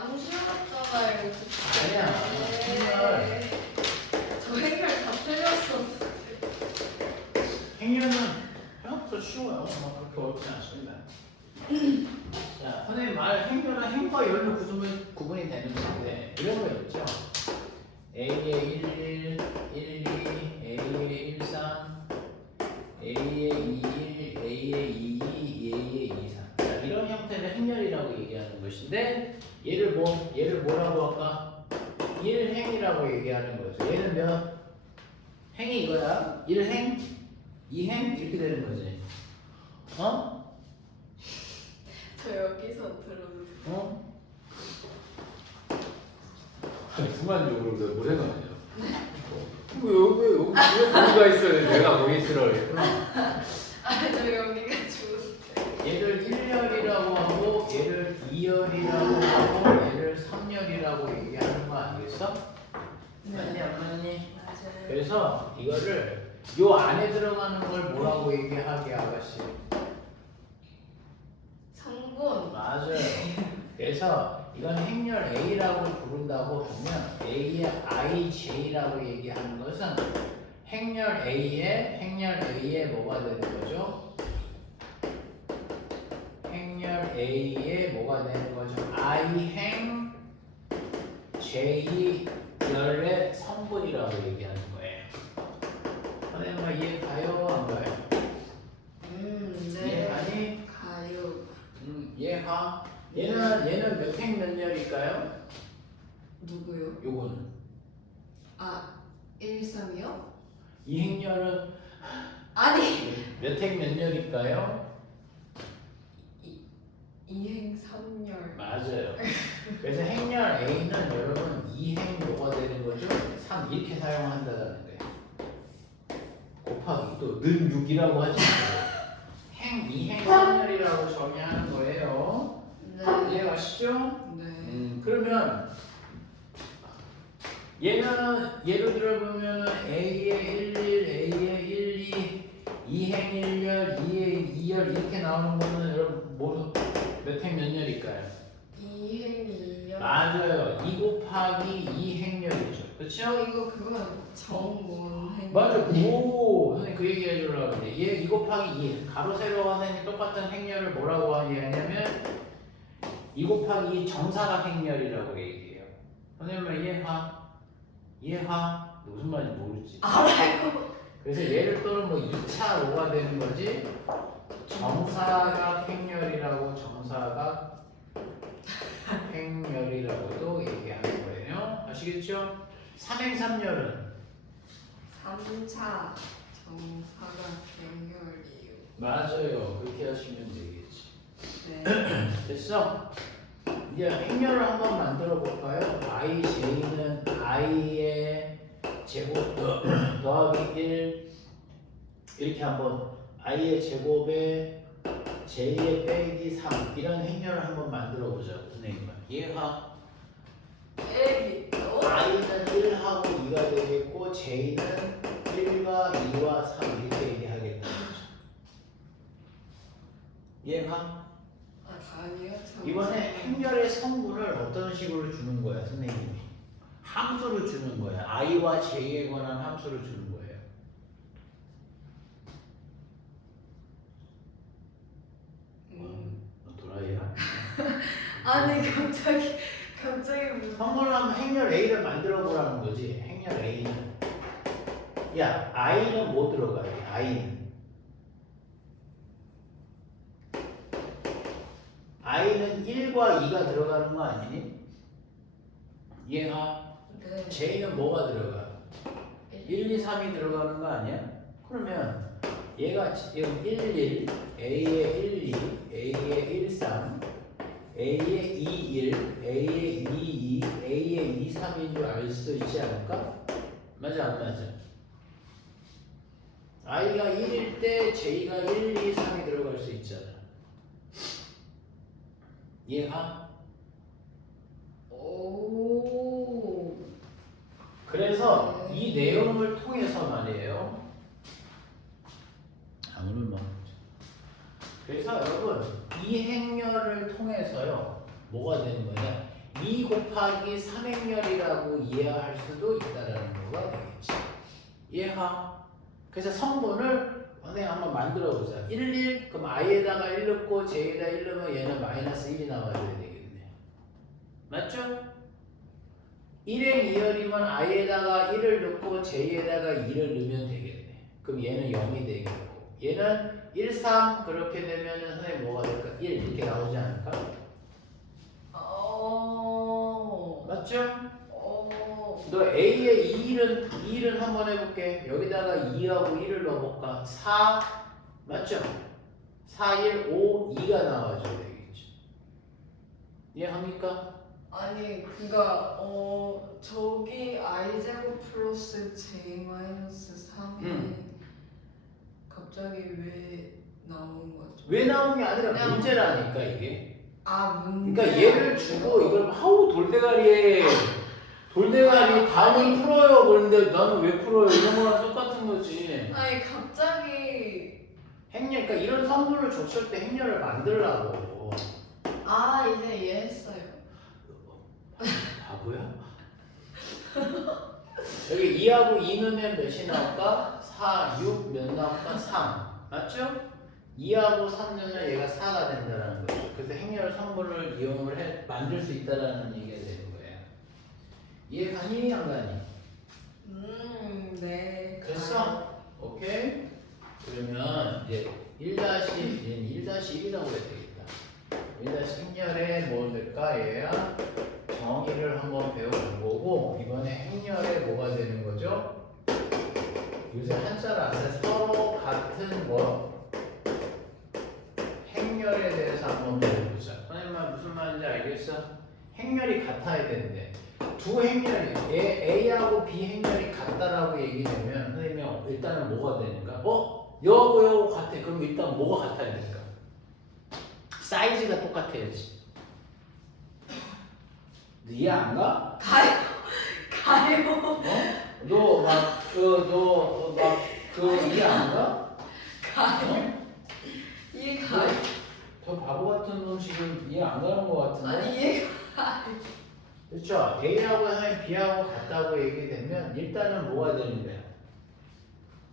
안 쉬웠잖아요. 아니야. 행렬. 저 행렬 다 틀렸어. 행렬은 생각보다 쉬워요. 그렇게 어렵지 않습니다. 자, 선생님 말 행렬은 행과 열로 구분이 되는 건데 이런 거 있죠. A의 11, 12, A의 13, A의 21, A의 22, A의 23. 자, 이런 형태를 행렬이라고 얘기하는 것인데 얘를 뭐라고 할까? 1행이라고 얘기하는 거죠. 얘는 몇 행이 이거야? 1행, 2행 이렇게 되는 거지. 어? 저 여기서 들었는데. 어? 중간적으로 뭘 해놨냐? 왜 거기가 있어야 내가 거기 있으라 저 여기가 죽었어요. 얘를 1열이라고 하고 얘를 2열이라고 하고 얘를 3열이라고 얘기하는 거 아니겠어? 맞니 안 맞니? 맞아요. 그래서 이거를 요 안에 들어가는 걸 뭐라고 얘기하게 아가씨? 성분. 맞아요. 그래서 이건 행렬 A라고 부른다고 하면 A의 IJ라고 얘기하는 것은 행렬 A의 뭐가 되는 거죠? 행렬 A의 뭐가 되는 거죠? I행 J열의 성분이라고 얘기하는 거예요. 선생님 이해 가요? 안 가요? 네. 이해가니? 가요. 이해가? 얘는 몇 행 몇 열일까요? 누구요? 요거는 아, 1, 3이요? 이 행렬은 아니. 몇 행 몇 열일까요? 2행 3열. 맞아요. 그래서 행렬 A는 여러분 2행 뭐가 되는 거죠? 3 이렇게 사용한다는 거예요. 곱하기 또 는 6이라고 하지 말고 행 2행 3열이라고 정의하는 거예요. 네. 이해가시죠? 네. 그러면 얘는 예를 들어보면은 A의 11, A의 12, 2행 1열, 2행 2열 이렇게 나오는 거는 여러분 몇 행 몇 열일까요? 2행 2열. 맞아요. 2 곱하기 2행열이죠. 그렇죠? 이거 그거는 정문행. 맞아. 오, 선생님 그 얘기 해주려고 했는데 얘 2 곱하기 2 가로 세로와 선생님이 똑같은 행렬을 뭐라고 얘기하냐면 2 곱하기 2 정사각 행렬이라고 얘기해요. 선생님 이해가? 무슨 말인지 모르지. 알아요. 그래서 얘를 또는 뭐 2차 로가 되는 거지. 정사각 행렬이라고 정사각 행렬이라고도 얘기하는 거예요. 아시겠죠? 3행 3열은 3차 정사각 행렬이요. 맞아요. 그렇게 하시면 되겠지. 네. 됐어? 이제 행렬을 한번 만들어 볼까요? IJ는 I의 제곱 더하기 1 이렇게 한번 I의 제곱에 J의 빼기 3 이런 행렬을 한번 만들어 보자고 선생님. 이해가? 애기. I는 1하고 2가 되겠고 J는 1과 2와 3 이렇게 얘기하겠다는 거죠. 이해가? 아니요. 이번에 행렬의 성분을 어떤 식으로 주는 거야 선생님이? 함수로 주는 거야. I와 J에 관한 함수를 주는 거예요. 너 도라이야? 아니 갑자기 뭐. 성분을 하면 행렬 A를 만들어 보라는 거지. 행렬 A는 야 I는 뭐 들어가야 돼? I는 1과 2가 들어가는 거 아니니? 이해가? 네. J는 뭐가 들어가? 1, 2, 3이 들어가는 거 아니야? 그러면 얘가 지금 1, 1, A의 1, 2, A의 1, 3, A의 2, 1, A의 2, 2, A의 2, 3인 줄 알 수 있지 않을까? 맞아 안 맞아? I가 1일 때 J가 1, 2, 3이 들어갈 수 있잖아. 이해가? 오. 그래서 이 내용을 통해서 말이에요. 오늘 뭐. 그래서 여러분 이 행렬을 통해서요 뭐가 되는 거냐? 2 곱하기 3행렬이라고 이해할 수도 있다라는 거가 되겠지. 이해가? 그래서 성분을 선생님 한번 만들어 보자. 1, 1 그럼 i에다가 1 넣고 j에다 1 넣으면 얘는 마이너스 1이 나와줘야 되겠네. 맞죠? 1행 2열이면 i에다가 1을 넣고 j에다가 2를 넣으면 되겠네. 그럼 얘는 0이 되겠고 얘는 1, 3 그렇게 되면 선생님 뭐가 될까? 1 이렇게 나오지 않을까? 맞죠? 너 A에 2일은 한번 해볼게. 여기다가 2하고 1을 넣어볼까? 4 맞죠? 4, 1, 5, 2가 나와줘야 되겠지. 이해합니까? 아니 그니까 저기 i제곱 플러스 j 마이너스 3이 갑자기 왜 나오는 거죠? 왜 나온 게 아니라 그냥- 문제라니까 이게. 문제. 그러니까 얘를 주고 이걸 하우 돌대가리에 돌대가리 다음은 풀어요. 그런데 나는 왜 풀어요? 이런 거랑 똑같은 거지. 아니 갑자기 행렬, 그러니까 이런 성분을 줬을 때 행렬을 만들라고. 이제 이해했어요. 바보야? 여기 2하고 2 넣으면 몇이 나올까? 4, 6 몇 나올까? 3 맞죠? 2하고 3 넣으면 얘가 4가 된다는 거죠. 그래서 행렬 성분을 이용을 해 만들 수 있다라는 얘기가 되는 거예요. 이해 가니 안 가니? 네. 됐어? 오케이? 그러면 이제 1-1이라고 해야 되겠다. 1-행렬에 뭐 넣을까 얘야? 정의를 한번 배워본 거고 이번에 행렬에 뭐가 되는 거죠? 요새 한자를 안 써. 서로 같은 뭐 행렬에 대해서 한번 배워보자. 선생님 무슨 말인지 알겠어? 행렬이 같아야 되는데 두 행렬이 A하고 B 행렬이 같다라고 얘기되면 선생님이 일단은 뭐가 되는가? 여하고 같아. 그럼 일단 뭐가 같아야 될까? 사이즈가 똑같아야지. 너 이해 안 가? 가요. 이해 안 가? 가요. 이해 가요. 저 바보 같은 놈 지금 이해 안 가는 것 같은데? 아니 이해가 가요. 그렇죠. A하고 B하고 같다고 얘기되면 일단은 뭐가 되는 거야?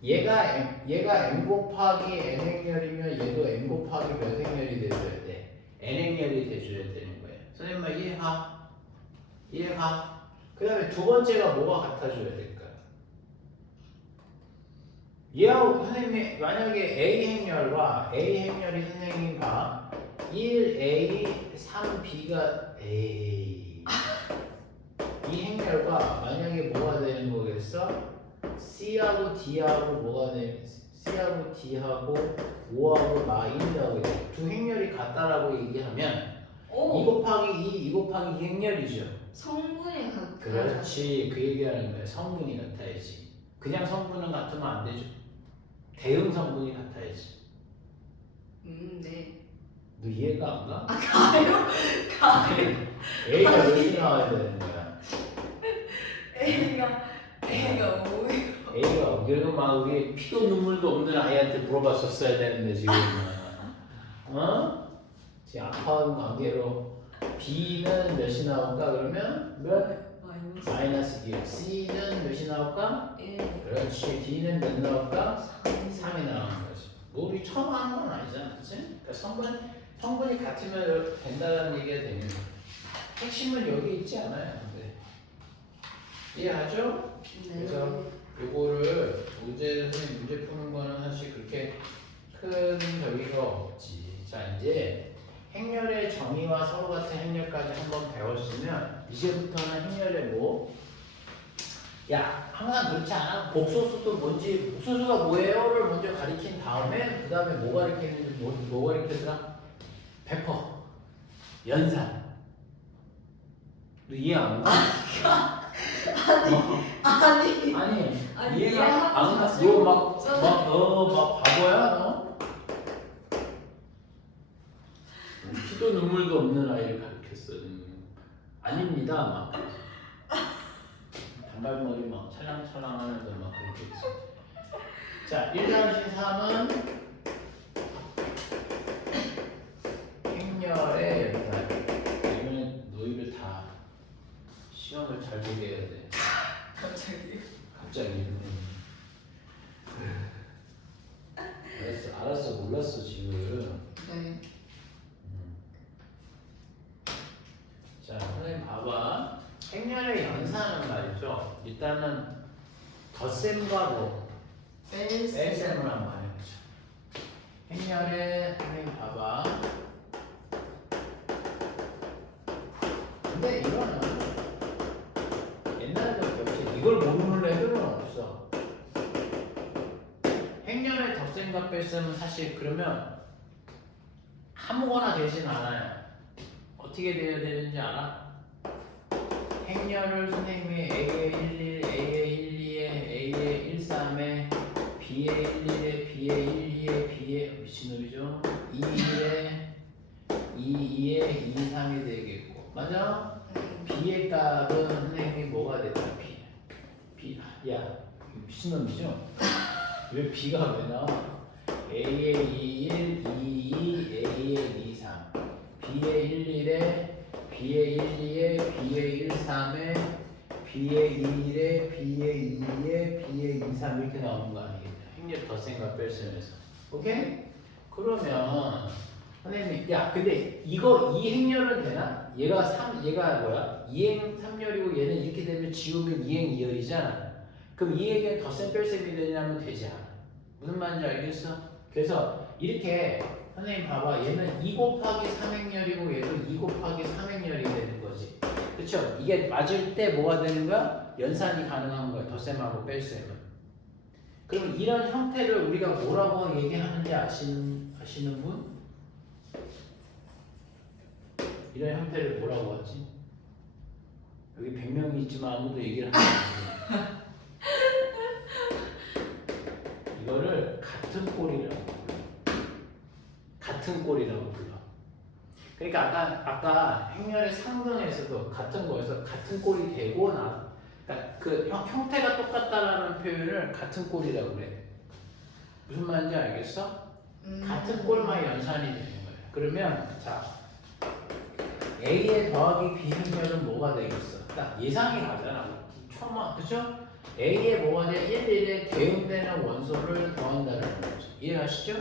얘가 M 곱하기 N 행렬이면 얘도 M 곱하기 몇 행렬이 돼줘야 돼? N 행렬이 돼줘야 되는 거예요. 선생님 이해하? 이해하? 그 다음에 두 번째가 뭐가 같아줘야 될까요? 얘하고 선생님이 만약에 A 행렬과 A 행렬이 선생님과 1A, 3B가 A 이 행렬과 만약에 뭐가 되는 거겠어? C하고 D하고 뭐가 되는 C하고 D하고 O하고 마이너하고 두 행렬이 같다라고 얘기하면 2 곱하기 2 곱하기 2 행렬이죠. 성분이 같아. 그렇지. 그 얘기하는 거야. 성분이 같아야지. 그냥 성분은 같으면 안 되죠. 대응 성분이 같아야지. 네. 너 이해가 안 가? 가요. A가 몇이 나와야 되는 거야? A가 뭐예요? A가 그래도 막 우리 피도 눈물도 없는 아이한테 물어봤었어야 되는데 지금 지금 아파하는 관계로 B는 몇이 나올까 그러면 몇? 마이너스 1. C는 몇이 나올까? 1. 그렇지. D는 몇 나올까? 3이 나오는 거지. 뭐 우리 처음 하는 건 아니잖아, 그렇지? 그러니까 성분이 같으면 된다는 얘기가 되는 거야. 핵심은 여기 있지 않아요. 네. 이해하죠? 그래서 요거를 선생님 문제 푸는 거는 사실 그렇게 큰 저기가 없지. 자 이제 행렬의 정의와 서로 같은 행렬까지 한번 배웠으면 이제부터는 행렬의 뭐? 야 항상 그렇지 않아? 복소수도 뭔지 복소수가 뭐예요를 먼저 가리킨 다음에 그 다음에 뭐 가리키는지 뭐 가리켰더라? 배퍼 연산. 너 이해 안 가? 아니 이해가 안 가? 너막 바보야 너? 피도 눈물도 없는 아이를 가르쳤어. 아닙니다 막 단발머리 막 찰랑찰랑하면서 막 그렇게 했어. 자 1-3은 행렬의 연산. 이거는 너희들 다 시험을 잘 보게 해야 돼. 갑자기. 갑자기. 알았어, 몰랐어 지금. 네. 자, 선생님 봐봐. 행렬의 연산은 말이죠. 일단은 덧셈과 뭐 뺄셈을 한번 해보자. 행렬의 선생님 봐봐. 근데 이거는 옛날부터 배웠지. 이걸 모르는 애들은 없어. 행렬의 덧셈과 뺄셈은 사실 그러면 아무거나 되진 않아요. 어떻게 돼야 되는지 알아? 행렬을 선생님이 A에 11, A에 12에, A에 13에, B에 11에, B에 12에, B에 미친놈이죠? 21에, 22에, 23이 되겠고 맞아? B의 값은 선생님이 뭐가 됐다? B. 야 미친놈이죠? 왜 B가 왜 나와? A에 21, 22, A에 23 B에 11에 B에 12에 B에 13에 B에 21에 B에 22에 B에 23 이렇게 나오는 거 아니겠냐? 행렬 덧셈과 뺄셈에서 오케이? 그러면 선생님 야 근데 이거 이 행렬은 되나? 얘가 뭐야? 2행 3열이고 얘는 이렇게 되면 지우면 2행 2열이잖아. 그럼 이 얘기는 덧셈 뺄셈이 되냐면 되지 않아. 무슨 말인지 알겠어? 그래서 이렇게 선생님 봐봐 얘는 2 곱하기 3행렬이고 얘도 2 곱하기 3행렬이 되는 거지 그쵸? 이게 맞을 때 뭐가 되는 거야? 연산이 가능한 거야 덧셈하고 뺄셈은 그럼 이런 형태를 우리가 뭐라고 얘기하는지 아시는 분? 이런 형태를 뭐라고 하지? 여기 100명이 있지만 아무도 얘기를 하지 않는 이거를 같은 꼴이라고 불러. 그러니까 아까 행렬의 상등에서도 같은 거에서 같은 꼴이 되고 그러니까 그 형태가 똑같다라는 표현을 같은 꼴이라고 그래. 무슨 말인지 알겠어? 같은 꼴만 연산이 되는 거야. 그러면 자 A에 더하기 B 행렬은 뭐가 되겠어? 그러니까 예상이 가잖아. 그죠? A에 뭐가 돼? 1, 1에 대응되는 원소를 더한다는 거죠. 이해하시죠?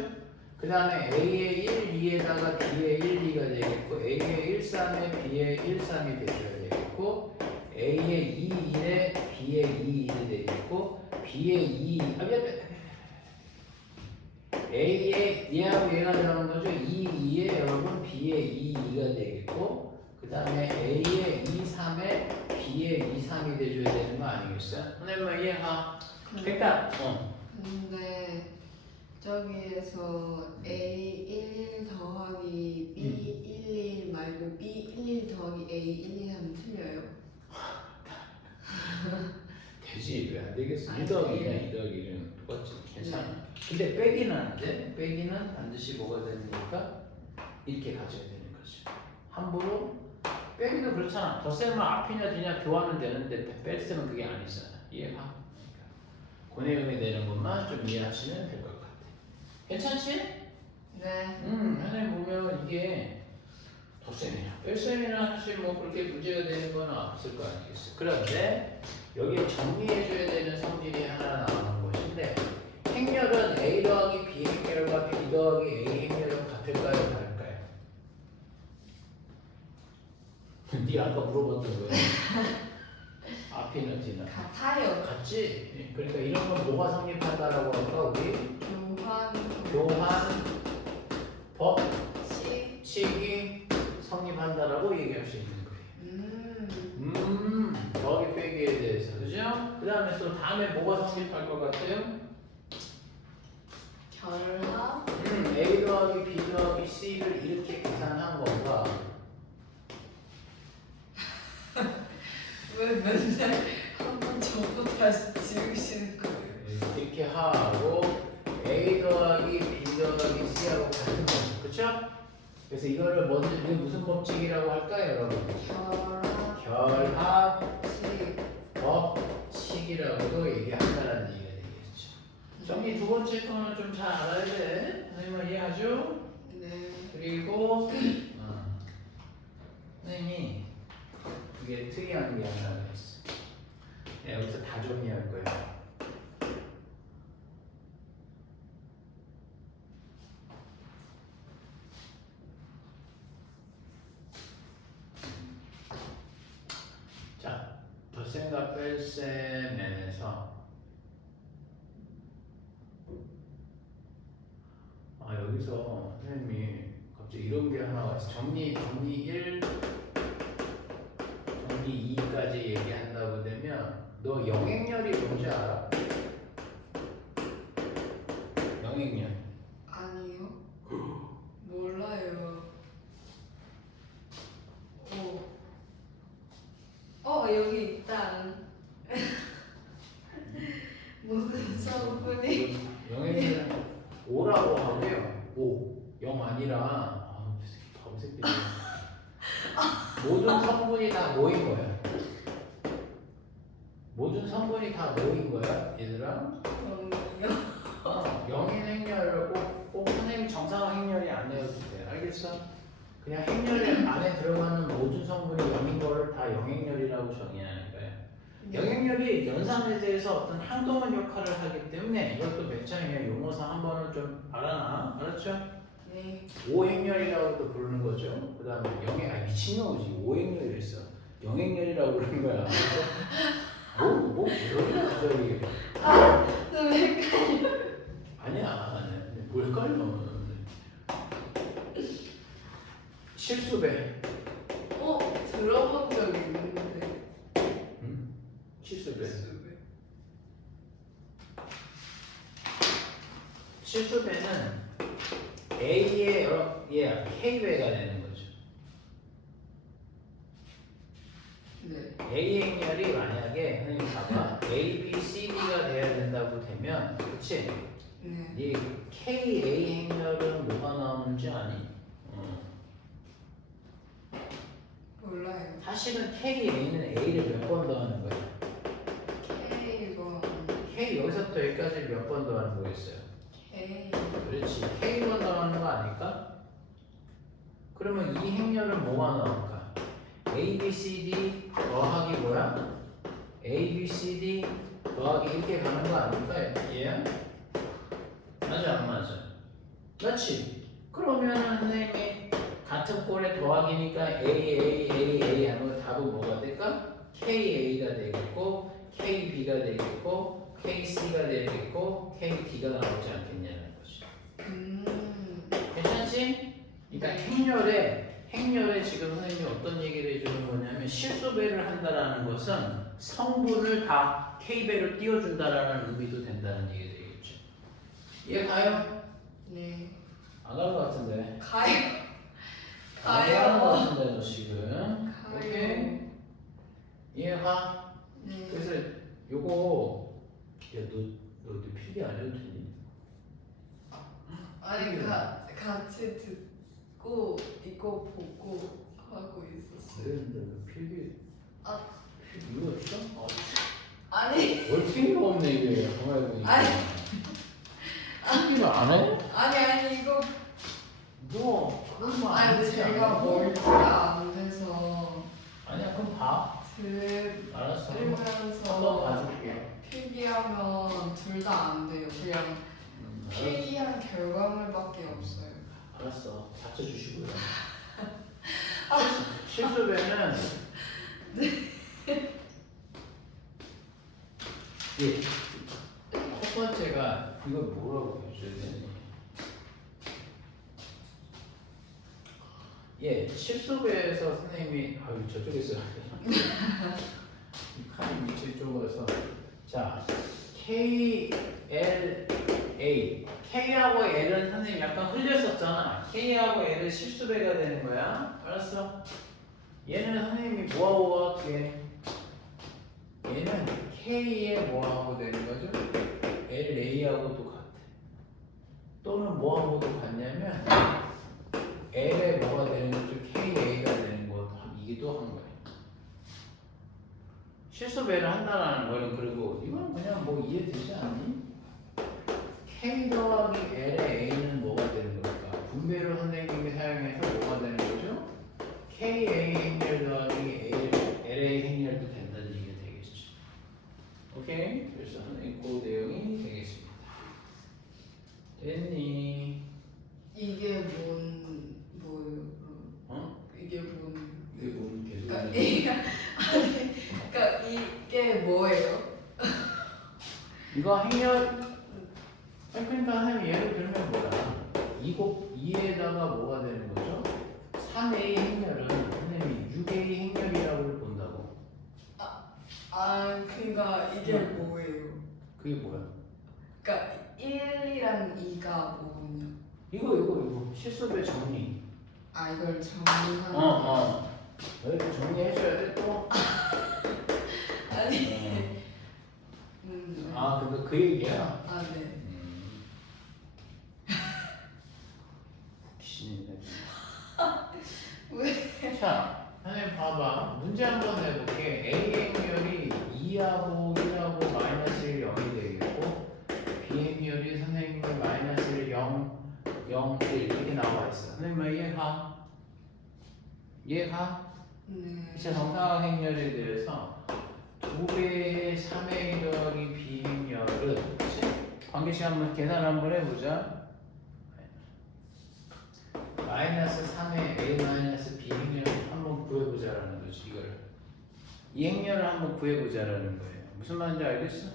그 다음에 A에 1, 2에다가 B에 1, 2가 되겠고 A에 1, 3에 B에 1, 3이 되셔야 되겠고 A에 2, 1에 B에 2, 1이 되겠고 B에 2, A에 얘하고 얘가 들어가는 거죠. 2, 2에 여러분 B에 2, 2가 되겠고 그 다음에 A에 2, 3에 B에 2, 3이 돼줘야 되는 거 아니겠어요? 선생님 이해가? 그러니까 근데 저기에서 A11 더하기 B11 말고 B11 더하기 A11 하면 틀려요? 되지 왜 안 되겠어? 1 더하기 2나 2 더하기 1은 똑같지 괜찮아. 근데 빼기는 안 돼. 빼기는 반드시 뭐가 되니까 이렇게 가져야 되는 거죠. 함부로 빼기도 그렇잖아. 덧셈은 앞이냐 뒤냐 교환은 되는데 뺄셈은 그게 아니잖아. 이해가? 고내음이 되는 것만 좀 이해하시면 될 것 같아. 괜찮지? 네. 선생님 보면 이게 덧셈이냐 뺄셈이나 사실 뭐 그렇게 문제가 되는 건 없을 거 아니겠어요. 그런데 여기에 정리해줘야 되는 성질이 하나 나오는 것인데 행렬은 A 더하기 B 행렬과 B 더하기 A 행렬은 같을까요? 다를까요? 네 아까 물어봤던 거예요. 앞이나 뒤나 같아요. 같지? 그러니까 이런 건 뭐가 성립한다라고 할까 우리? 교환 법칙이 성립한다라고 얘기할 수 있는 거예요. 더하기 빼기에 대해서 그죠? 그 다음에 또 다음에 뭐가 성립할 것 같아요? 결합. A 더하기 B 더하기 C를 이렇게 계산한 건가? 왜 맨날 한번 적고 다시 지우시는 거예요? 이렇게 하고 A 더하기 B 더하기 C하고 같은 거 그쵸? 그래서 이거를 먼저 이게 무슨 법칙이라고 할까요 여러분? 결합식 법칙이라고도 얘기한다는 얘기가 되겠죠. 정리 두 번째 거는 좀 잘 알아야 돼. 선생님은 이해하죠? 네. 그리고 선생님이 그게 특이한 게 하나가 있어. 여기서 다 정리할 거야. 자, 덧셈과 뺄셈에서 여기서 선생님이 갑자기 이런 게 하나가 있어. 정리 1, 정리 2까지 얘기한다고 되면 너 영행열이 뭔지 알아? 영행열. 아니요. 몰라요. 여기 있다. 무슨 성분이? 영행열은 5라고 하고요. 5. 0 아니라 이 새끼 바보 새끼. 모든 성분이 다 모인 거야. 모든 성분이 다 모인 거야, 얘들아. 영인 행렬 꼭 선생님 정상 행렬이 아니어도 돼. 알겠어? 그냥 행렬 안에 들어가는 모든 성분이 0인 거를 다 영행렬이라고 정의하는 거야. 영행렬이 연산에 대해서 어떤 항동원 역할을 하기 때문에 이것도 몇 장이야. 용어상 한 번은 좀 알아놔. 알았죠? 네. 오행렬이라고도 부르는 거죠. 그 다음에 미친놈이지. 오행렬이랬어. 영행렬이라고 그러는 거야. 뭐 소리야 갑자기. 좀 헷갈려. 아니야. 뭘 헷갈려. 실수배. 들어본 적 있는데. 응? 실수배. 실수배는 A의 K배가 되는 거죠. 네. A 행렬이 만약에 선생님 봐봐 A, B, C, D가 돼야 된다고 되면 그치? 네. 이 K, A 행렬은 뭐가 나오는지 아니? 몰라요. 사실은 K, A는 A를 몇 번 더하는 거야? K번. K 여기서부터 여기까지 몇 번 더하는 거겠어요? K. 그렇지. K번 더하는 거 아닐까? 그러면 이 행렬은 뭐가 나올까? A, B, C, D 더하기 뭐야? A, B, C, D 더하기 이렇게 가는 거 아닐까? 얘야? 맞아 안 맞아? 맞지? 그러면 선생님이 같은 꼴의 더하기니까 A 하면 답은 뭐가 될까? KA가 되겠고 KB가 되겠고 KC가 되겠고 KD가 나오지 않겠냐는 거지. 괜찮지? 그러니까 행렬에 지금 선생님이 어떤 얘기를 해주는 거냐면 실수배를 한다라는 것은 성분을 다 K배로 띄워준다라는 의미도 된다는 얘기 되겠죠. 이해 가요? 네. 안 갈 것 같은데. 가요. 안 가는 것 같은데 너 지금. 가요. 오케이? 이해가? 네. 그래서 요거 너 필기 안 해도 되니? 아니 같이 듣고 이거 보고 하고 있었어요. 그랬는데 너 필기 이거 없어? 아니 월등히가 없네 이게 가만히 보니까. 아니. 필기를 안 해? 아니 이거 너 그런 거 안 근데 했지 제가 않아? 멀티가 안 돼서 아니야 그럼 봐. 알았어. 한번 들으면서 봐줄게. 필기하면 둘 다 안 돼요. 그냥 필기한 결과물밖에 없어요. 알았어. 받쳐주시고요. 실수배는 예. 첫 번째가 이걸 뭐라고 해줘야 되니? 예, 실수배에서 선생님이 저쪽에서 칸이 밑에 쪽으로서 자 K, L, A K하고 L은 선생님 약간 흘렸었잖아. K하고 L은 실수배가 되는 거야. 알았어? 얘는 선생님이 뭐하고 같게? 얘는 K에 뭐하고 되는 거죠? LA하고도 같아. 또는 뭐하고도 같냐면 L에 뭐가 되는 거죠? KA가 되는 것도 이기도 한 거예요. 실수배를 한다라는 거는 그리고 이건 그냥 뭐 이해되지 않니? K 더하기 L의 A는 뭐가 되는 걸까? 분배를 선생님이 사용해서 뭐가 되는 거죠? KA 행렬 더하기 L의 오케이. 그래서 그 내용이 되겠습니다. 됐니? 이게 뭐예요? 어? 이게 뭔? 이게 뭔 계속 그러니까 이게 뭐예요? 이거 행렬 그러니까 선생님 예를 들면 뭐야? 2에다가 뭐가 되는 거죠? 3A 행렬은 선생님이 6A 행렬이라고 본다고. 그러니까 이게 뭐예요? 그게 뭐야? 그러니까 1이랑 2가 뭐냐? 이거 실수배 정리. 이걸 정리하는 이렇게 정리해줘야 돼 또. 아니 그 얘기야? 네. 귀신이네. 왜? 자, 선생님 봐봐. 문제 한번 내볼게. A 행렬이 2하고 1하고 마이너스 1, 0이 되겠고 B 행렬이 선생님이 마이너스 1, 0, 0, 1 이렇게 나와 있어. 선생님 이해가? 이해가? 이제 정사각 행렬에 대해서 2배의 3의 행렬이 B 행렬은 그치? 관계식 한번 계산 한번 해보자. 마이너스 3의 A 마이너스 B 행렬을 한번 구해보자라는 거지 이걸. 이 행렬을 한번 구해보자라는 거예요. 무슨 말인지 알겠어?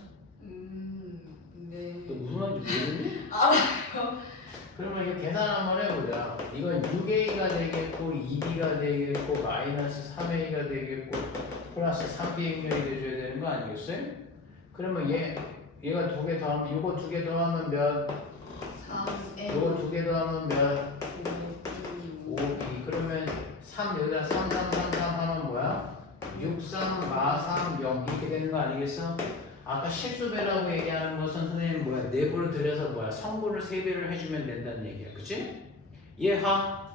네. 너 무슨 말인지 모르니? 알아요. 그러면 이거 계산 한번 해보자. 이건 6A가 되겠고 2B가 되겠고 마이너스 3A가 되겠고 플러스 3B 행렬이 돼줘야 되는 거 아니겠어요? 그러면 얘가 2개 더하면 이거 2개 더하면 몇? 3, 이거 2개 더하면 몇? 5, 5B. 그러면 3 여기다 3, 3, 3, 3 하면 뭐야? 6, 3, 마, 3, 0 이렇게 되는 거 아니겠어? 아까 실수배라고 얘기하는 것은 선생님 뭐야? 내부를 들여서 뭐야? 성분을 3배를 해주면 된다는 얘기야. 그치? 이해하?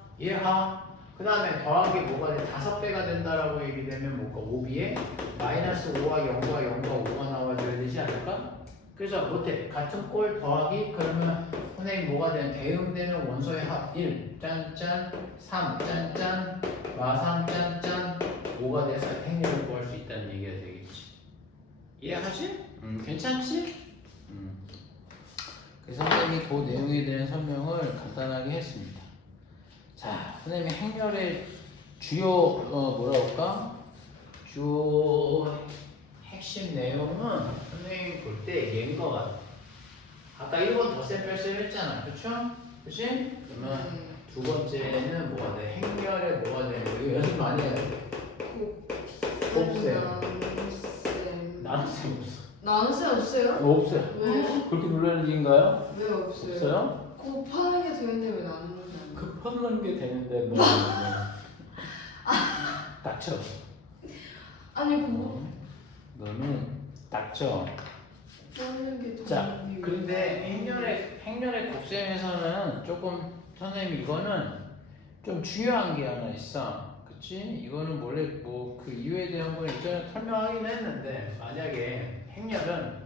그 다음에 더하기 뭐가 돼? 5배가 된다라고 얘기되면 뭐가? 5B에 마이너스 5와 0과 0과 5가 나와줘야 되지 않을까? 그래서 못해. 같은 꼴 더하기 그러면 선생님 뭐가 되는? 대응되는 원소의 합 1, 짠짠 3, 짠짠 마3 짠짠 5가 돼서 행렬을 구할 수 있다는 얘기가 되겠지. 이해하지? 괜찮지? 그래서 선생님이 그 내용에 대한 설명을 간단하게 했습니다. 자, 선생님이 행렬의 주요 뭐라 할까? 주요 핵심 내용은 선생님이 볼 때 얘인 것 같아. 아까 1번 덧셈 뺄셈 했잖아. 그쵸? 그치? 그러면 두 번째는 뭐가 돼? 행렬에 뭐가 되는 거? 이거 연습 많이 해야 돼. 곱셈. 나눗셈 없어. 나눗셈 없어요? 없어요. 왜요? 그렇게 놀라는 일인가요? 왜 없어요? 없어요? 곱하는 게 되는데 왜 나누는 게 급하는 게 되는데 뭐 닥쳐. 아니 곱 너는 닥쳐. 하는 게 자, 되는데 그런데 행렬의 곱셈에서는 조금 선생님 이거는 좀 중요한 게 하나 있어. 그치? 이거는 원래 뭐 그 이유에 대한 걸 이전에 설명하긴 했는데 만약에 행렬은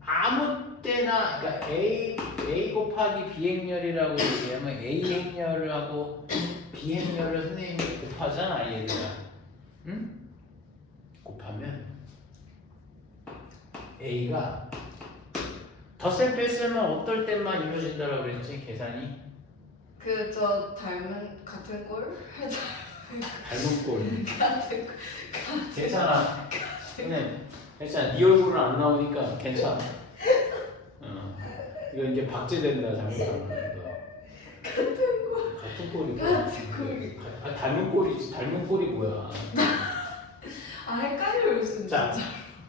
아무 때나 그러니까 A 곱하기 B 행렬이라고 얘기하면 A 행렬을 하고 B 행렬을 선생님이 곱하잖아 얘들아. 응? 곱하면 A가 덧셈 뺄셈은 어떨 때만 이루어진다고 그랬지 계산이? 그저 닮은 같은 꼴? 닮은 꼴. 같은 꼴 괜찮아. 근데 괜찮아. 네 얼굴은 안 나오니까 괜찮아. 이거 이제 박제된다 잘못하면. 같은 꼴이 같은 꼴이 닮은 꼴이지. 닮은 꼴이 뭐야? 헷갈려요 요즘 자, 진짜.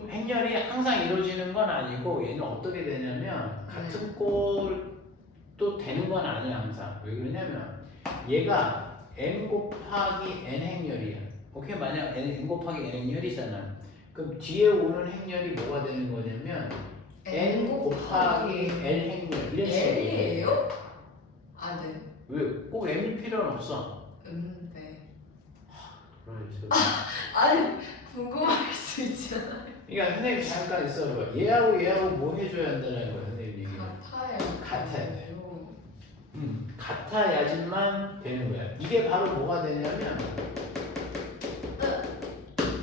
행렬이 항상 이루어지는 건 아니고 얘는 어떻게 되냐면 같은 꼴도 되는 건 아니야 항상. 왜 그러냐면 얘가 n 곱하기 n 행렬이야. 오케이? 만약 n 곱하기 n 행렬이잖아. 그럼 뒤에 오는 행렬이 뭐가 되는 거냐면 n 곱하기 n 행렬 이런 식으로. L이에요? 네. 왜? 꼭 n일 필요는 없어. 네. 아니 궁금할 수 있잖아요. 그러니까 선생님 잠깐 있어봐. 얘하고 뭐 해줘야 한다는 거야 선생님 얘기는. 같아야 돼. 같아야지만 되는 거야. 이게 바로 뭐가 되냐면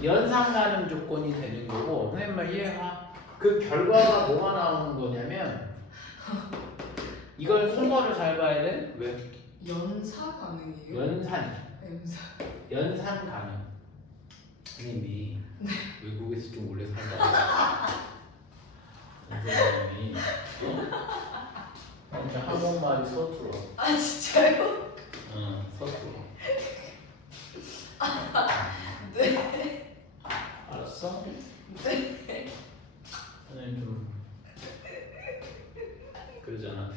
연산 가능 조건이 되는 거고, 선생님 말 이해가? 그 결과가 뭐가 나오는 거냐면 이걸 순서를 잘 봐야 돼. 왜? 연사 가능이에요? 연산 가능. 선생님이 외국에서 좀 오래 살다가 선생님이 완전 한국말이 서툴어. 아 진짜요? 응, 서툴어. 네. 알았어? 네. 선생님 좀 그러잖아.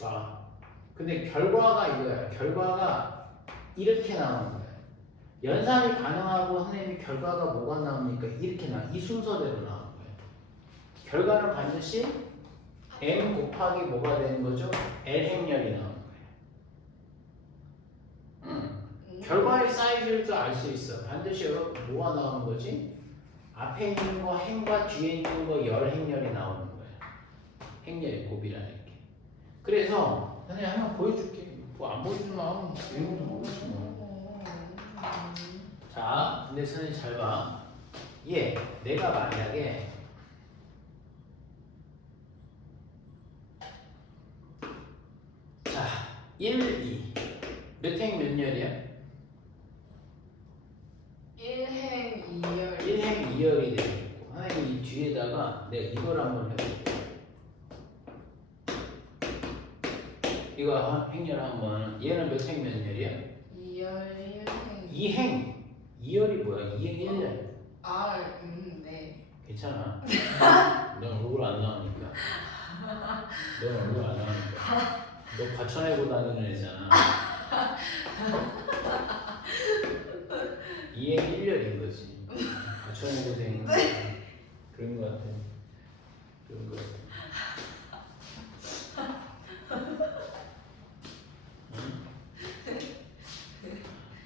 봐. 근데 결과가 이거야. 결과가 이렇게 나오는 거야. 연산이 가능하고 선생님이 결과가 뭐가 나옵니까? 이렇게 이 순서대로 나오는 거예요. 결과는 반드시 m 곱하기 뭐가 되는 거죠? l 행렬이 나오는 거예요. 결과의 사이즈를 알 수 있어. 반드시 뭐가 나오는 거지? 앞에 있는 거 행과 뒤에 있는 거 열 행렬이 나오는 거예요. 행렬의 곱이라는 게. 그래서 선생님 한번 보여줄게. 뭐 안 보여주면 이런 것도 모르지 뭐. 자, 근데 선생님 잘 봐. 내가 만약에 자, 1, 2 몇 행 몇 열이야? 1행 2열 1행 2열이 되겠고 선생님이 이 뒤에다가 내가 이걸 한번 해볼게. 이거 행렬 한번. 얘는 몇 행 몇 열이야? 2열 1행 2행 2열이 뭐야? 2행 1열. 네. 괜찮아. 넌 얼굴 안 나오니까. 넌 얼굴 안 나오니까. 너 과천외고 다니는 애잖아. 2행 1열인 거지. 과천외고생 그런 거 같아. 그런 거 같아.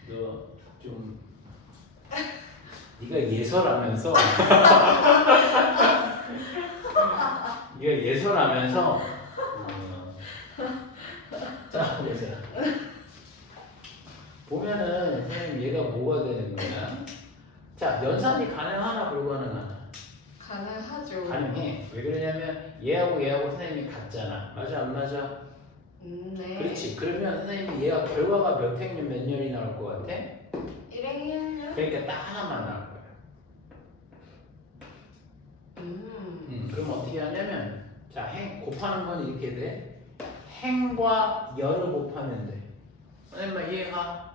너 좀 네가 예설하면서 자 보자. 보면은 선생님 얘가 뭐가 되는 거야? 자 연산이 가능하나 불가능하나? 가능하죠. 가능해. 왜 그러냐면 얘하고 선생님이 같잖아. 맞아 안 맞아? 네. 그렇지. 그러면 선생님이 얘가 결과가 몇 행렬 몇 열이 나올 것 같아? 1행 1열? 그러니까 딱 하나만 나올 거야. 그럼 어떻게 하냐면 자 행 곱하는 건 이렇게 돼. 행과 열을 곱하면 돼. 선생님 이해가?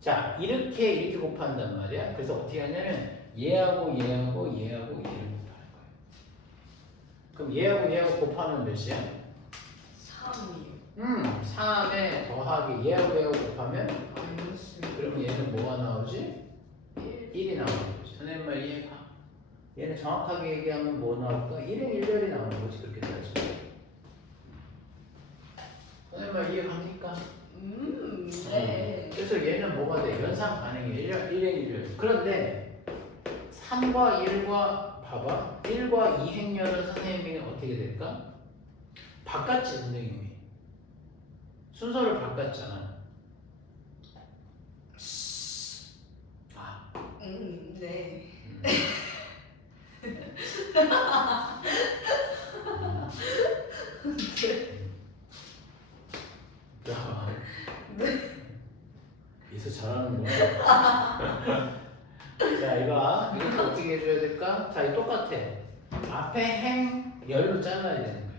자 이렇게 곱한단 말이야. 그래서 어떻게 하냐면 얘하고 얘를 곱하는 거야. 그럼 얘하고 곱하면 몇이야? 3이요. 3에 더하기 얘하고 곱하면 마이너스 그러면 얘는 뭐가 나오지? 1. 1이 나오는 거지. 선생님 말 이해가? 얘는 정확하게 얘기하면 뭐 나올까? 1행 1열이 나오는 거지. 그렇게 따지면. 선생님 말 이해갑니까? 네. 그래서 얘는 뭐가 돼? 연산 가능해. 1행 1열. 그런데 3과 1과 봐봐. 1과 2행렬은 선생님이 어떻게 될까? 바꿨지 선생님이. 순서를 바꿨잖아. 네. 야, 이서 잘하는구나. 자, 이거 이렇게 어떻게 해줘야 될까? 자, 이 똑같아. 앞에 행 열로 잘라야 되는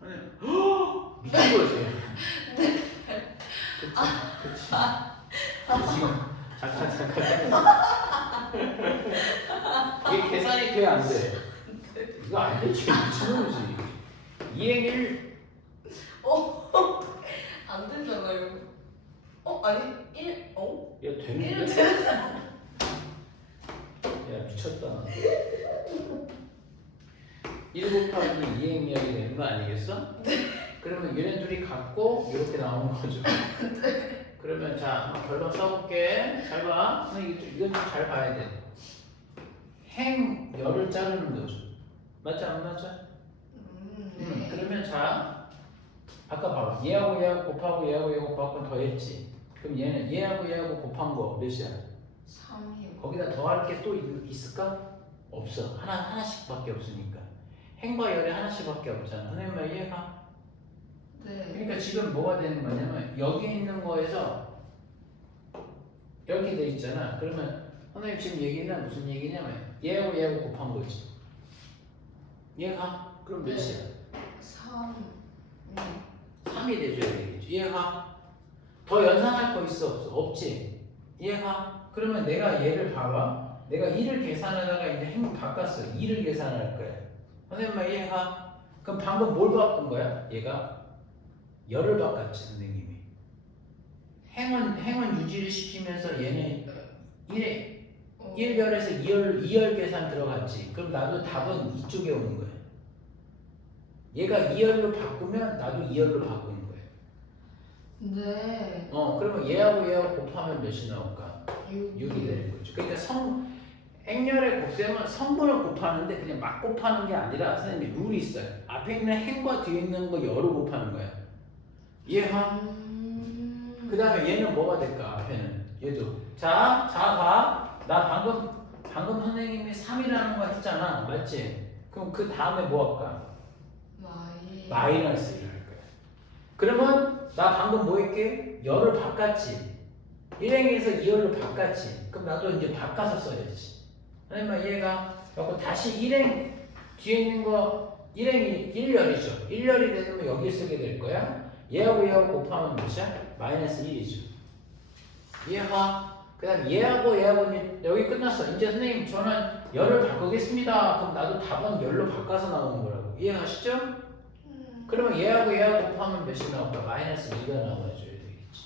거야. 미친 거지. 그치. 지금 잠깐. 이게 계산이 돼 안 돼? 이거 안 되지. 미친놈이지. 2행 1 안 되잖아요. 아니 1. 야 되는데? 1은 되잖아. 야 미쳤다. 1 곱하기 2행렬이 되는 거 아니겠어? 네. 그러면 얘네 둘이 같고 이렇게 나오는 거죠. 네. 그러면 자 한번 결론 써볼게. 잘 봐. 이건 좀 잘 봐야 돼. 행 열을 자르는 거죠. 맞아 안 맞아? 네. 그러면 자 아까 봐봐. 얘하고 얘하고 곱하고 얘하고 얘하고 곱하고 더했지. 그럼 얘는 얘하고 얘하고 곱한 거 몇이야? 3이요. 거기다 더할 게 또 있을까? 없어. 하나씩밖에 없으니까. 행과 열이 하나씩밖에 없잖아. 선생님 말 이해가? 네. 그러니까 지금 뭐가 되는 거냐면 여기 있는 거에서 이렇게 돼 있잖아. 그러면 선생님 지금 얘기는 무슨 얘기냐면 얘하고 얘하고 곱한 거지. 이해가? 그럼 몇이야? 3. 3이 돼줘야 되겠지. 이해가? 더 연산할 거 있어 없어? 없지. 이해가? 그러면 내가 얘를 봐봐. 내가 1을 계산하다가 이제 행 바꿨어. 2를 계산할 거야. 선생님 말 이해가? 그럼 방금 뭘 바꾼 거야? 얘가 열을 바꿨지 선생님이. 행은 유지를 시키면서 얘는 1열에서 2열 계산 들어갔지. 그럼 나도 답은 이쪽에 오는 거야. 얘가 2열로 바꾸면 나도 2열로 바꾸는 거야. 네. 그러면 얘하고 얘하고 곱하면 몇이 나올까? 6이 되는 거죠. 그러니까 행렬의 곱셈은 성분을 곱하는데 그냥 막 곱하는 게 아니라 선생님이 룰이 있어요. 앞에 있는 행과 뒤에 있는 거 열을 곱하는 거야. 이해하? 그 다음에 얘는 뭐가 될까? 앞에는 얘도 자 봐. 나 방금 선생님이 3이라는 거 했잖아. 맞지? 그럼 그 다음에 뭐 할까? 마이너스 1을 할 거야. 그러면 나 방금 뭐 했게? 열을 바꿨지. 1행에서 2열로 바꿨지. 그럼 나도 이제 바꿔서 써야지. 선생님 이해가? 그리고 다시 1행 뒤에 있는 거 1행이 1열이죠. 1열이 되면 여기 쓰게 될 거야. 얘하고 얘하고 곱하면 몇이야? 마이너스 1이죠. 이해가? 그 다음 얘하고 여기 끝났어. 이제 선생님 저는 열을 바꾸겠습니다. 그럼 나도 답은 열로 바꿔서 나오는 거라고. 이해하시죠? 그러면 얘하고 얘하고 곱하면 몇이 나올까? 마이너스 2가 나와줘야 되겠지.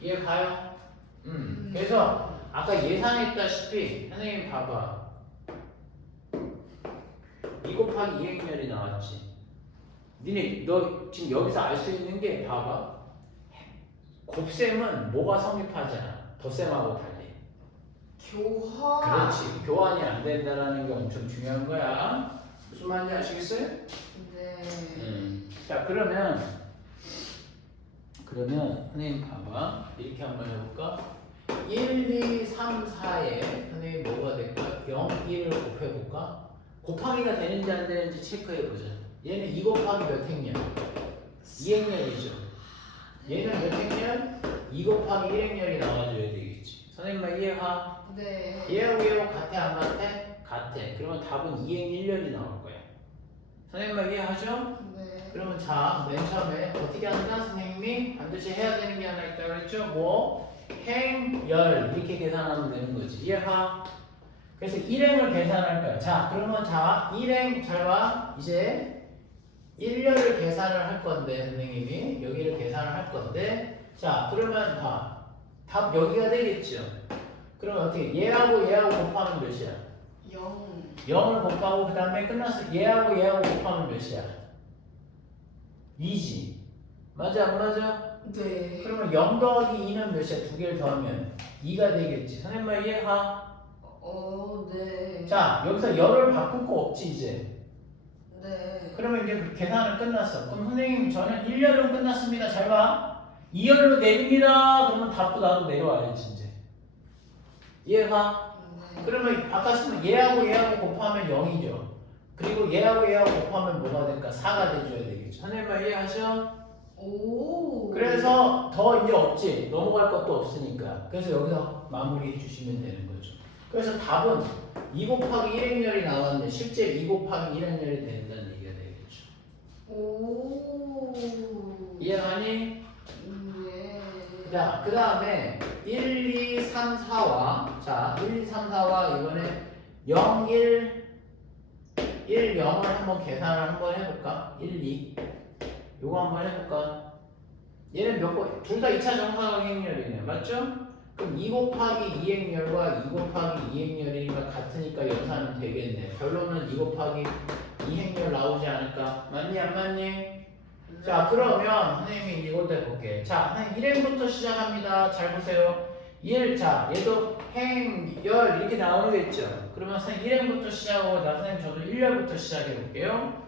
이해가요? 그래서 아까 예상했다시피 선생님 봐봐. 2 곱하기 2행렬이 나왔지. 너 지금 여기서 알 수 있는 게 봐봐. 곱셈은 뭐가 성립하잖아. 덧셈하고 달리. 교환. 그렇지. 교환이 안 된다는 게 엄청 중요한 거야. 무슨 말인지 아시겠어요? 네. 자 그러면 선생님 봐봐. 이렇게 한번 해볼까? 1, 2, 3, 4에 선생님 뭐가 될까? 0, 1을 곱해볼까? 곱하기가 되는지 안 되는지 체크해보자. 얘는 2 곱하기 몇 행렬? 2행렬이죠. 얘는 몇 행렬? 2 곱하기 1행렬이 나와줘야 되겠지. 선생님 말 이해가? 네. 얘하고 같아 안 같아? 같아. 그러면 답은 2행 1열이 나올 거야. 선생님 말 이해하죠? 네. 그러면 자, 맨 처음에 어떻게 한다? 선생님이 반드시 해야 되는 게 하나 있다고 그랬죠? 뭐? 행, 열 이렇게 계산하면 되는 거지. 이해하? 그래서 1행을 계산할 거야. 자, 그러면 자, 1행 잘 봐. 이제 1열을 계산을 할 건데 선생님이 여기를 계산을 할 건데 자, 그러면 봐. 답 여기가 되겠죠? 그러면 어떻게 얘하고 곱하면 몇이야? 0. 0을 곱하고 그 다음에 끝났어. 얘하고 곱하면 몇이야? 2지. 맞아 안 맞아? 네. 그러면 0 더하기 2는 몇이야? 두 개를 더하면 2가 되겠지. 선생님 말 이해가? 네. 자 여기서 열을 바꿀 거 없지 이제. 네. 그러면 이제 그 계산은 끝났어. 그럼 선생님 저는 1열은 끝났습니다. 잘 봐. 2열로 내립니다. 그러면 답도 나도 내려와야지 이제. 이해가? 네. 그러면 아까 쓰면 얘하고 곱하면 0이죠. 그리고 얘하고 곱하면 뭐가 될까? 4가 돼줘야 되겠죠. 선생님 말 이해하셔? 오. 그래서 더 이제 없지. 넘어갈 것도 없으니까. 그래서 여기서 마무리해 주시면 되는 거죠. 그래서 답은 2 곱하기 1행렬이 나왔는데 실제 2 곱하기 1행렬이 된다는 얘기가 되겠죠. 오. 이해가니? 네. 자, 그 다음에 1, 2, 3, 4와 자, 1, 2, 3, 4와 이번에 0, 1, 0을 한번 계산을 한번 해볼까? 1, 2 요거 한번 해볼까? 얘는 몇 번? 둘 다 2차 정사각 행렬이네. 맞죠? 그럼 2 곱하기 2행렬과 2 곱하기 2행렬이니까 같으니까 연산은 되겠네. 결론은 2 곱하기 2행렬 나오지 않을까? 맞니 안 맞니? 자 그러면 선생님이 이것도 해볼게. 자 1행부터 시작합니다. 잘 보세요. 1, 자 얘도 행, 열 이렇게 나오겠죠. 그러면 선생님 1행부터 시작하고 나 선생님 저도 1열부터 시작해 볼게요.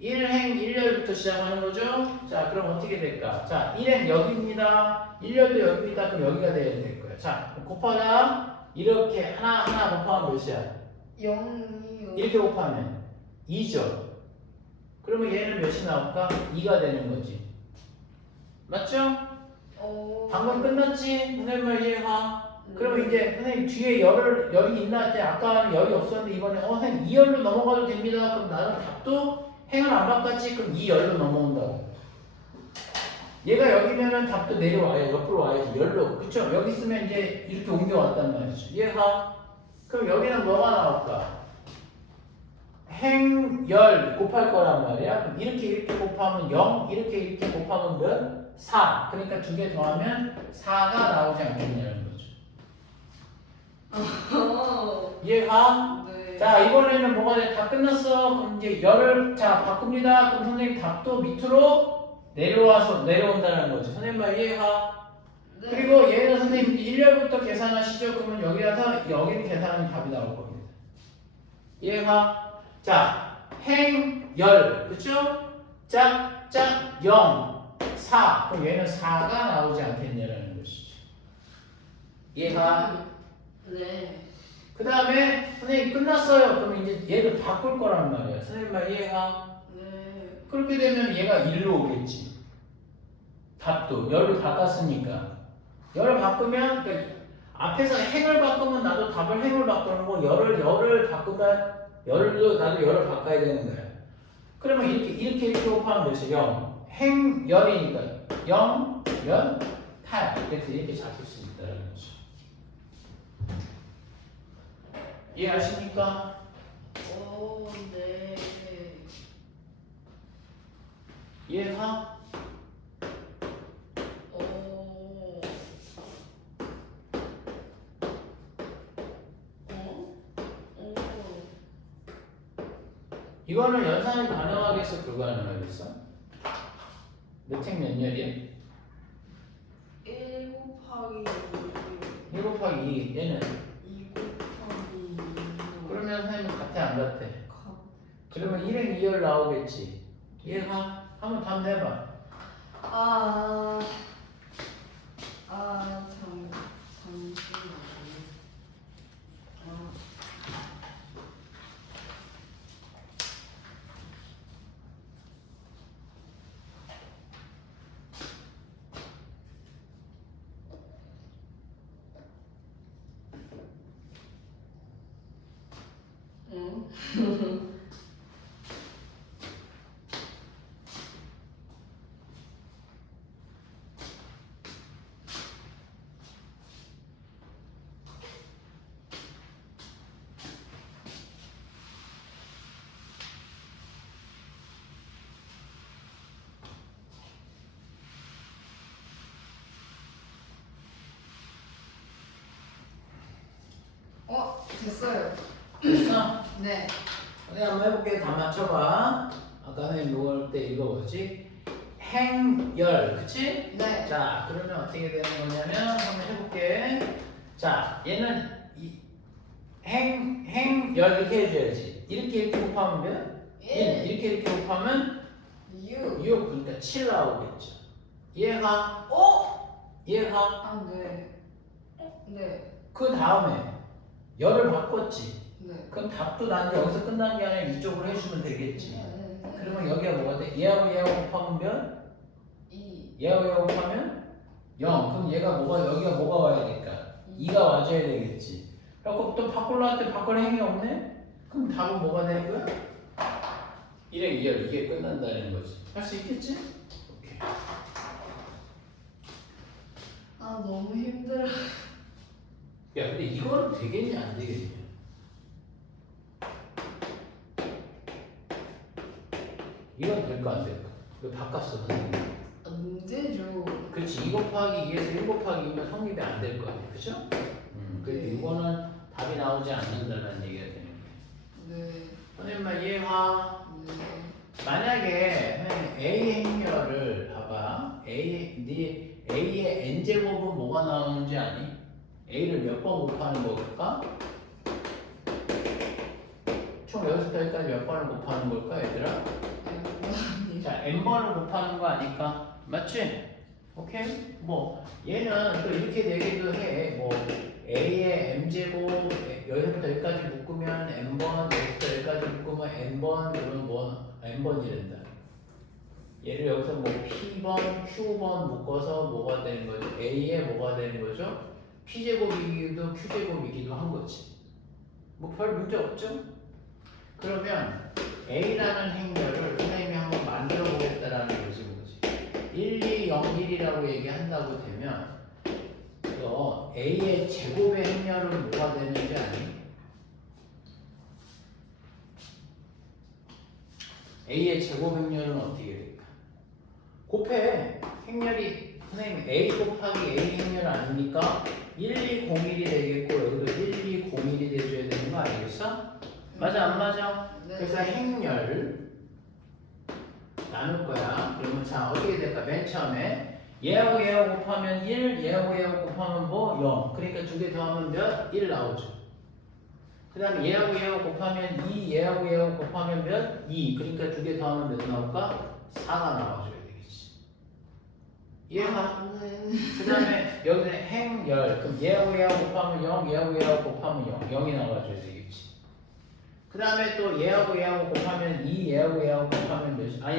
1행 1열부터 시작하는 거죠? 자, 그럼 어떻게 될까? 자, 1행 여기입니다. 1열도 여기입니다. 그럼 여기가 돼야 될 거야. 자, 곱하자. 이렇게 하나 곱하면 몇이야? 0이요. 이렇게 곱하면 2죠. 그러면 얘는 몇이 나올까? 2가 되는 거지. 맞죠? 방금 끝났지? 선생님 말 이해가? 그러면 이제 선생님 뒤에 열이 있나 할 때 아까는 열이 없었는데 이번에 선생님 2열로 넘어가도 됩니다. 그럼 나는 답도 행을 안 바꿨지? 그럼 2열로 넘어온다고. 얘가 여기면은 답도 내려와야 옆으로 와야지. 열로. 그쵸? 여기 있으면 이제 이렇게 옮겨왔단 말이죠. 이해가? 그럼 여기는 뭐가 나올까? 행열 곱할 거란 말이야. 그럼 이렇게 곱하면 0, 이렇게 곱하면 몇? 4. 그러니까 두 개 더하면 4가 나오지 않겠냐는 거죠. 이해가? 네. 자, 이번에는 뭐가 돼? 다 끝났어. 그럼 이제 열을 자 바꿉니다. 그럼 선생님 답도 밑으로 내려온다는 거죠. 선생님 말 이해가? 네. 그리고 얘는 선생님 1열부터 계산하시죠. 그러면 여기라서 여기를 계산하면 답이 나올 겁니다. 이해가? 자, 행열, 그쵸? 짝짝 0, 4. 그럼 얘는 4가 나오지 않겠냐라는 것이죠. 이해가? 네. 그 다음에 선생님 끝났어요. 그러면 이제 얘를 바꿀 거란 말이야. 선생님 말 이해가? 네. 그렇게 되면 얘가 1로 오겠지. 답도 열을 바꿨으니까. 열을 바꾸면 그러니까 앞에서 행을 바꾸면 나도 답을 행을 바꾸는 거. 열을 바꾸면 나도 열을 바꿔야 되는 거야. 그러면 이렇게 곱하면 몇이야? 0. 행열이니까 0, 열, 8. 이렇게 잡을 수 있다는 거죠. 이해하십니까? 네. 이해가? 이거는 연산이 가능하겠어? 불가능하겠어? 몇 행 몇 열이야? 1 곱하기 1 곱하기 2. 얘는? 2 곱하기 그러면 선생님 같아 안 같아? 그러면 1행 2열 나오겠지? 이해가? 한번 답 내봐. 잠시만요. 됐어요. 됐어? 네. 내가 한번 해볼게. 다 맞춰봐. 아까 선생님 녹을 때 읽어보지. 행열, 그치? 네. 자, 그러면 어떻게 되는 거냐면 한번 해볼게. 자, 얘는 행열 이렇게 해줘야지. 이렇게 곱하면 몇? 1. 이렇게 곱하면 6. 6. 그러니까 7 나오겠죠. 이해가? 이해가? 네. 네. 그 다음에 열을 바꿨지. 네. 그럼 답도 난 여기서 끝난 게 아니라 이쪽으로 해주면 되겠지. 네. 그러면 여기가 뭐가 돼? 얘하고 곱하면 몇? 2. 얘하고 곱하면 0. 그럼 여기가 뭐가 와야 될까? 2가 와줘야 되겠지. 그래갖고 또 바꾸려 할 때 바꿀 행위 없네? 그럼 답은 뭐가 되는 거야? 1행 2열 이게 끝난다는 거지. 할 수 있겠지? 오케이. 너무 힘들어. 야, 근데 이거는 되겠냐 안 되겠냐? 이건 될까 안 될까? 이거 바꿨어 선생님. 안 되죠. 그렇지. 2 곱하기 2에서 1 곱하기 2면 성립이 안 될 거 아니야, 그렇죠? 그래서 이거는 답이 나오지 않는다는 얘기가 되는 거예요. 네. 선생님 말 이해가? 네. 만약에 선생님 A 행렬을 봐봐. A의 n제곱은 뭐가 나오는지 아니? A를 몇 번 곱하는 걸까? 총 여기서까지 몇 번을 곱하는 걸까, 얘들아? 아니에요. 자, n번을 곱하는 거 아닐까? 맞지? 오케이? 뭐 얘는 또 이렇게 되기도 해. 뭐 a의 m제곱 여기서부터 여기까지 묶으면 n번, 여기서부터 여기까지 묶으면 n번, 그러면 뭐 n번이란다. 얘를 여기서 뭐 p번, q번 묶어서 뭐가 되는 거죠? a에 뭐가 되는 거죠? p제곱이기도 q제곱이기도 한 거지. 뭐 별 문제 없죠? 그러면 a라는 행렬을 선생님이 한번 만들어 보겠다라는 거지 뭐지. 1, 2, 0, 1이라고 얘기한다고 되면 이거 a의 제곱의 행렬은 뭐가 되는지 아니? a의 제곱 행렬은 어떻게 될까? 곱해. 행렬이 선생님 a 곱하기 a 행렬 아닙니까? 1201이 되겠고 여기도 1201이 돼줘야 되는 거 아니겠어? 맞아 안 맞아? 네. 그래서 행렬 나눌 거야. 그러면 자 어떻게 될까? 맨 처음에 얘하고 얘하고 곱하면 1, 얘하고 얘하고 곱하면 뭐? 0. 그러니까 두 개 더하면 몇? 1 나오죠. 그 다음에 얘하고 얘하고 곱하면 2, 얘하고 얘하고 곱하면 몇? 2. 그러니까 두 개 더하면 몇 나올까? 4가 나와줘야 되겠지. 이해가? 네. 그 다음에 여기는 행열. 그럼 얘하고 얘하고 곱하면 0, 얘하고 얘하고 곱하면 0. 0이 나와줘야 되겠지. 그 다음에 또 얘하고 얘하고 곱하면 2, 얘하고 얘하고 곱하면 몇? 아니.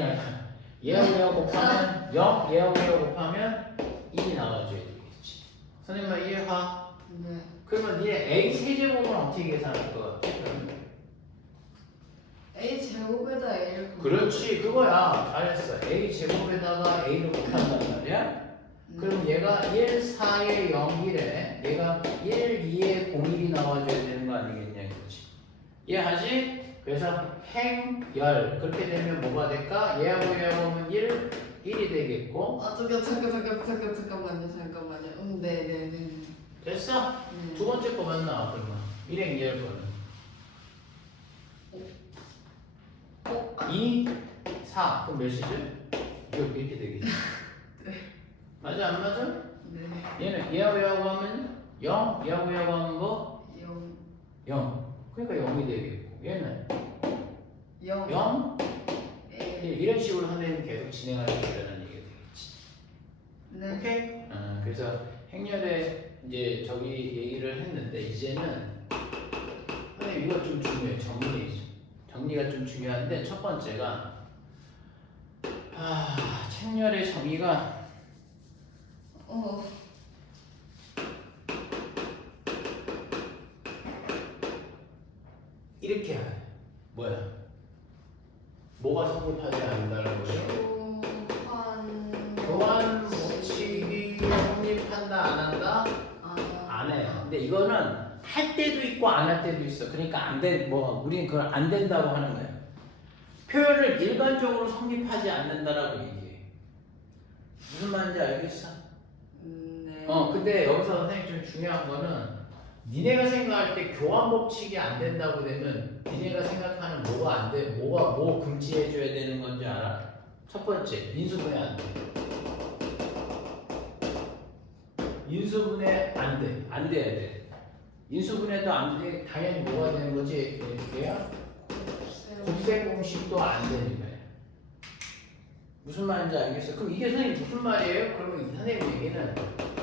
얘하고 얘하고 곱하면 0, 얘하고 얘하고 곱하면 1이 나와줘야 되겠지. 선생님 말 이해가? 네. 그러면 니네 a 세제곱은 어떻게 계산할 것 같아? A 제곱에다 A를 그렇지 그거야. 잘했어. a 제곱에다가 a를 곱한단 말이야. 그럼 얘가 1, 4에 0, 1에 얘가 1, 2에 01이 나와줘야 되는 거 아니겠냐 이거지. 이해하지? 그래서 행열 그렇게 되면 뭐가 될까? 얘하고 얘하고 하면 1이 되겠고 잠깐만요. 네네네. 됐어? 네. 두 번째 거만 나와 그러면 일행 2열 거는 2, 4 그럼 몇이죠? 이거 이렇게 되겠지. 맞아 안 맞아? 네. 얘는 얘하고 얘하고 하면 0, 얘하고 얘하고 하면 뭐? 0 그러니까 0이 되겠고 얘는 0, 1 이런 식으로 선생님이 계속 진행하시면 되는 얘기가 되겠지. 네. 오케이? 그래서 행렬에 이제 저기 얘기를 했는데 이제는 선생님 이거 좀 중요해. 정리가 좀 중요한데 첫 번째가 행렬의 정의가 이렇게 뭐야? 뭐가 성립하지 않는다는 거죠? 교환 법칙이 성립한다 안 한다? 안 해. 근데 이거는 할 때도 있고 안 할 때도 있어. 그러니까 안 돼. 뭐 우리는 그걸 안 된다고 하는 거야. 표현을 일반적으로 성립하지 않는다라고 얘기해. 무슨 말인지 알겠어? 네. 근데 여기서 선생님 좀 중요한 거는 니네가 생각할 때 교환 법칙이 안 된다고 되면 니네가 생각하는 뭐가 안 돼? 뭐 금지해 줘야 되는 건지 알아? 첫 번째, 인수분해 안 돼. 인수분해 안 돼. 안 돼야 돼. 인수분해도 안 돼. 당연히 뭐가 되는 거지? 얘야? 곱셈 공식도 안 되는 거야. 무슨 말인지 알겠어? 그럼 이게 선생님 무슨 말이에요? 그러면 이 선생님 얘기는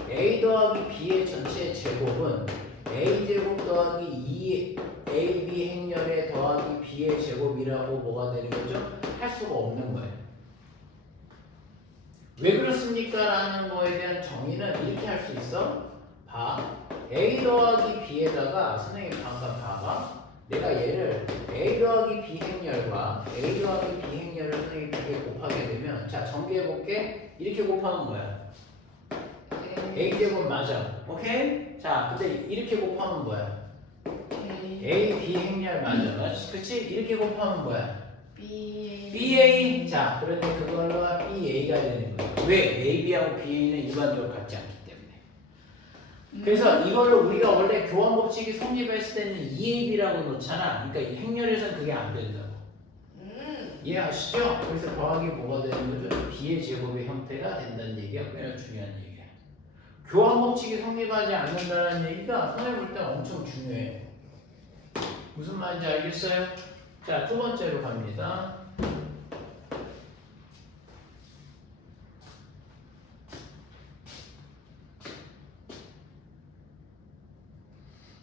a 더하기 b의 전체 제곱은 a 제곱 더하기 2ab 행렬에 더하기 b의 제곱이라고 뭐가 되는 거죠? 할 수가 없는 거예요. 왜 그렇습니까? 라는 거에 대한 정의는 이렇게 할 수 있어. 봐. a 더하기 b에다가 선생님 방금 봐봐. 내가 얘를 a 더하기 b 행렬과 a 더하기 b 행렬을 선생님이 두개 곱하게 되면 자 전개해볼게. 이렇게 곱하면 뭐야? a 제곱 맞아. 오케이? 자 근데 이렇게 곱하면 뭐야? a b 행렬 맞아. 그치? 이렇게 곱하면 뭐야? BA. 자, 그런데 그걸로 BA가 되는 거예요. 왜? AB하고 BA는 일반적으로 같지 않기 때문에. 그래서 이거를 우리가 원래 교환 법칙이 성립했을 때는 EAB라고 놓잖아. 그러니까 이 행렬에서는 그게 안 된다고. 이해하시죠? 그래서 더하기 뭐가 되는 거죠? B의 제곱의 형태가 된다는 얘기가 매우 중요한 얘기야. 교환 법칙이 성립하지 않는다는 얘기가 선생님 볼 때 엄청 중요해요. 무슨 말인지 알겠어요? 자, 두 번째로 갑니다.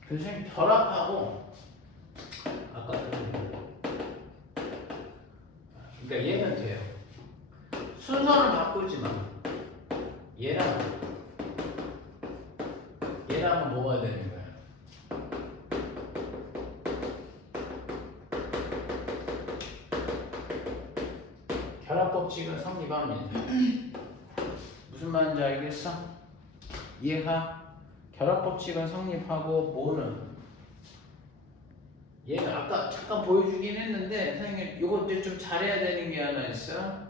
선생님 결합하고 아까 그러니까 얘는 돼요. 순서는 바꾸지 마. 얘랑 뭐가 되는 거야? 결합 법칙은 성립합니다. 무슨 말인지 알겠어? 이해가? 결합 법칙은 성립하고 뭐는? 얘는 아까 잠깐 보여주긴 했는데 선생님 이거 이제 좀 잘해야 되는 게 하나 있어.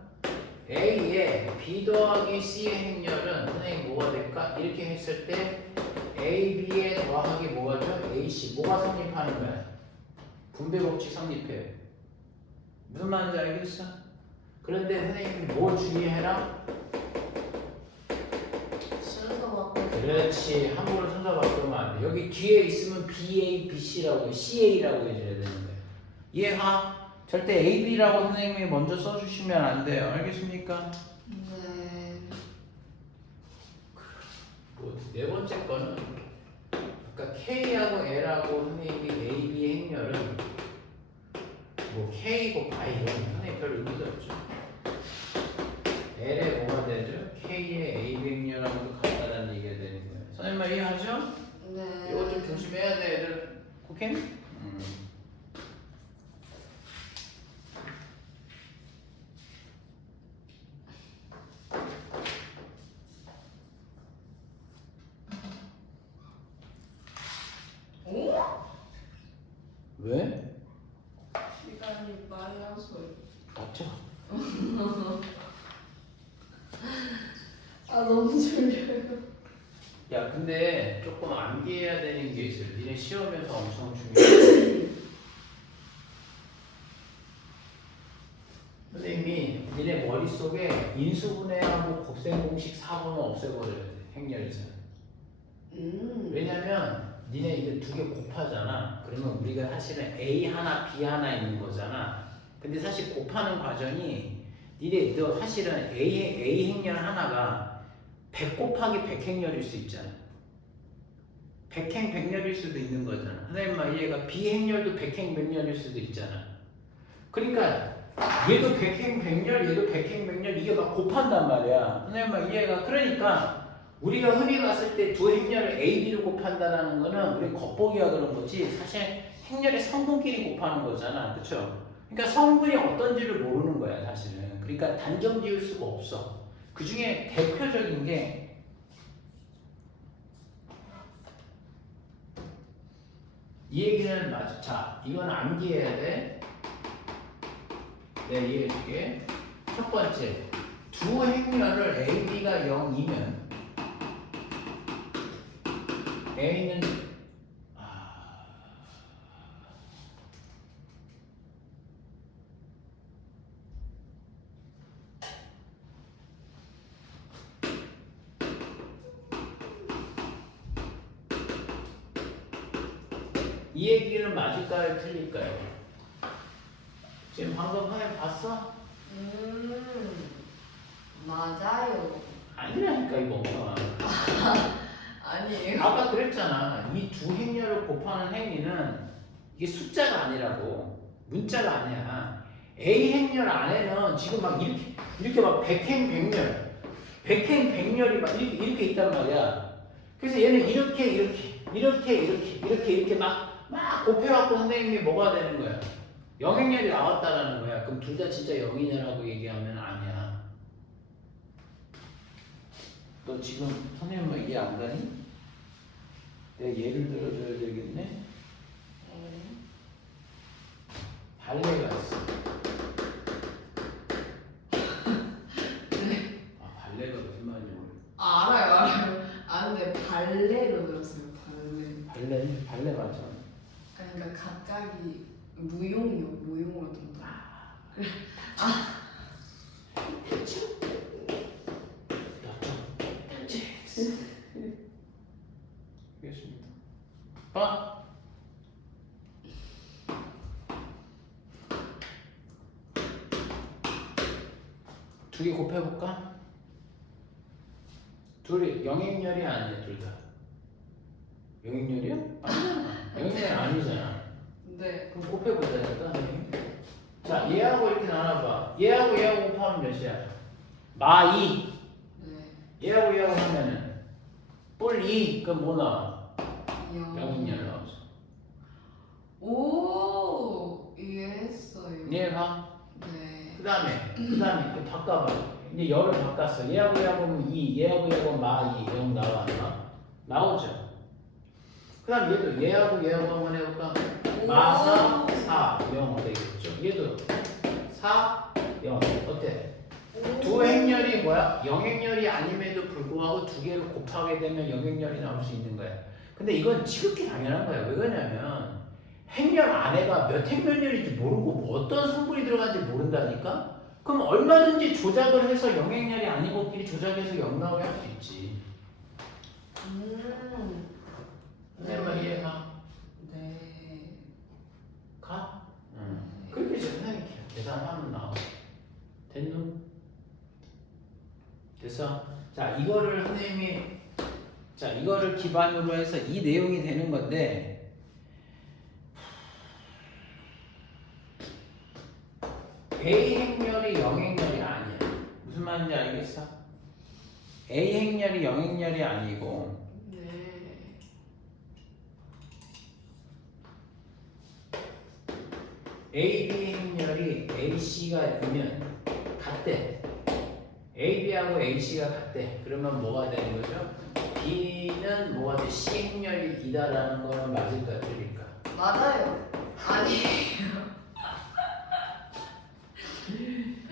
A에 B 더하기 C의 행렬은 선생님 뭐가 될까? 이렇게 했을 때 A, B에 더하기 뭐가 죠? A, C 뭐가 성립하는 거야? 분배 법칙 성립해. 무슨 말인지 알겠어? 그런데 선생님이 뭘 주의해라? 순서 바꿔. 그렇지. 함부로 순서 바꾸면 안 돼. 여기 뒤에 있으면 BA, BC라고 해. CA라고 해줘야 되는 거야. 이해가? 절대 AB라고 선생님이 먼저 써주시면 안 돼요. 알겠습니까? 네. 네 번째 거는 아까 K하고 L하고 선생님이 AB 행렬은 뭐 K고 바이 이런 선생님 별 의미가 없죠. L에 뭐가 되죠? K의 AB 행렬하고도 같다라는 얘기가 되는 거예요. 선생님 말 이해하죠? 네. 이거 좀 조심해야 돼 애들. 오케이? 오? 왜? 시간이 빨라서. 맞죠? 아 너무 졸려요. 야 근데 조금 암기해야 되는 게 있어요. 니네 시험에서 엄청 중요해. 선생님이 니네 머릿속에 인수분해하고 곱셈공식 4번은 없애버려야 돼. 행렬에서. 왜냐면 니네 이제 두 개 곱하잖아. 그러면 우리가 사실은 A 하나 B 하나 있는 거잖아. 근데 사실 곱하는 과정이 니네 너 사실은 A 행렬 하나가 100 곱하기 100 행렬일 수 있잖아. 100행 100렬일 수도 있는 거잖아. 선생님 말 얘가 B 행렬도 100행 100렬일 수도 있잖아. 그러니까 얘도 100행 100렬 얘도 100행 100렬 이게 막 곱한단 말이야. 선생님 말 이해가? 그러니까 우리가 흔히 봤을 때 두 행렬을 A, B를 곱한다라는 거는 우리 겉보기가 그런 거지 사실 행렬의 성분끼리 곱하는 거잖아. 그쵸? 그러니까 성분이 어떤지를 모르는 거야 사실은. 그러니까 단정 지을 수가 없어. 그 중에 대표적인 게 이 얘기는 맞아. 자, 이건 암기해야 돼. 네, 이해해줄게. 첫 번째, 두 행렬을 A, B가 0이면 A는 이 얘기는 맞을까요? 틀릴까요? 지금 방금 화면 봤어? 맞아요. 아니라니까 이거 멍청아. 아니에요. 아까 그랬잖아. 이 두 행렬을 곱하는 행위는 이게 숫자가 아니라고. 문자가 아니야. A 행렬 안에는 지금 막 이렇게 막 100행 100렬 100행 100렬이 막 이렇게 있단 말이야. 그래서 얘는 이렇게 막 곱해갖고 선생님이 뭐가 되는 거야? 영행렬이 나왔다라는 거야. 그럼 둘 다 진짜 0이냐라고 얘기하면 아니야. 너 지금 선생님 뭐 이해 안 가니? 내가 예를 들어줘야 되겠네. 발레가 있어. 네. 발레가 무슨 말인지 모르겠어. 알아요. 아는데 발레로 들었어요. 발레 맞아. 그러니까 갑자기 무용으로 든다. 알겠습니다. 봐. 두 개 곱해볼까? 둘이 영행렬이 아니야 둘 다. 영행렬이야? 아니잖아. 영행렬 아니잖아. 네. 그럼 곱해보자니까. 자, 얘하고 이렇게 나눠봐. 얘하고 곱하면 몇이야? 마2. 네. 얘하고 하면은 뿔 2. 그럼 뭐 나와? 영행렬 나오죠. 오, 이해했어요. 이해가? 네. 그 다음에 또 바꿔봐. 이제 열을 바꿨어. 얘하고 하면 2, 얘하고 마2. 0 나와 안 나와? 나오죠. 그 다음 얘도 얘하고 한번 해볼까? 마4, 4, 0 되겠죠. 얘도 4, 0 어때? 두 행렬이 뭐야? 영행렬이 아님에도 불구하고 두 개를 곱하게 되면 영행렬이 나올 수 있는 거야. 근데 이건 지극히 당연한 거야. 왜 그러냐면 행렬 안에가 몇 행렬열인지 모르고 뭐 어떤 성분이 들어간지 모른다니까? 그럼 얼마든지 조작을 해서 영행렬이 아닌 것끼리 조작해서 0 나오게 할 수 있지. 내 말 이해가? 네. 가? 그렇게 선생님이 계산하면 나와. 됐노? 됐어? 자, 이거를 선생님이 이거를 기반으로 해서 이 내용이 되는 건데 A 행렬이 0 행렬이 아니야. 무슨 말인지 알겠어? A 행렬이 0 행렬이 아니고 네. AB 행렬이 AC가 있으면 같대. AB하고 AC가 같대. 그러면 뭐가 되는 거죠? B는 뭐가 돼? C 행렬이 이다라는 거는 맞을까 틀릴까? 맞아요. 아니에요.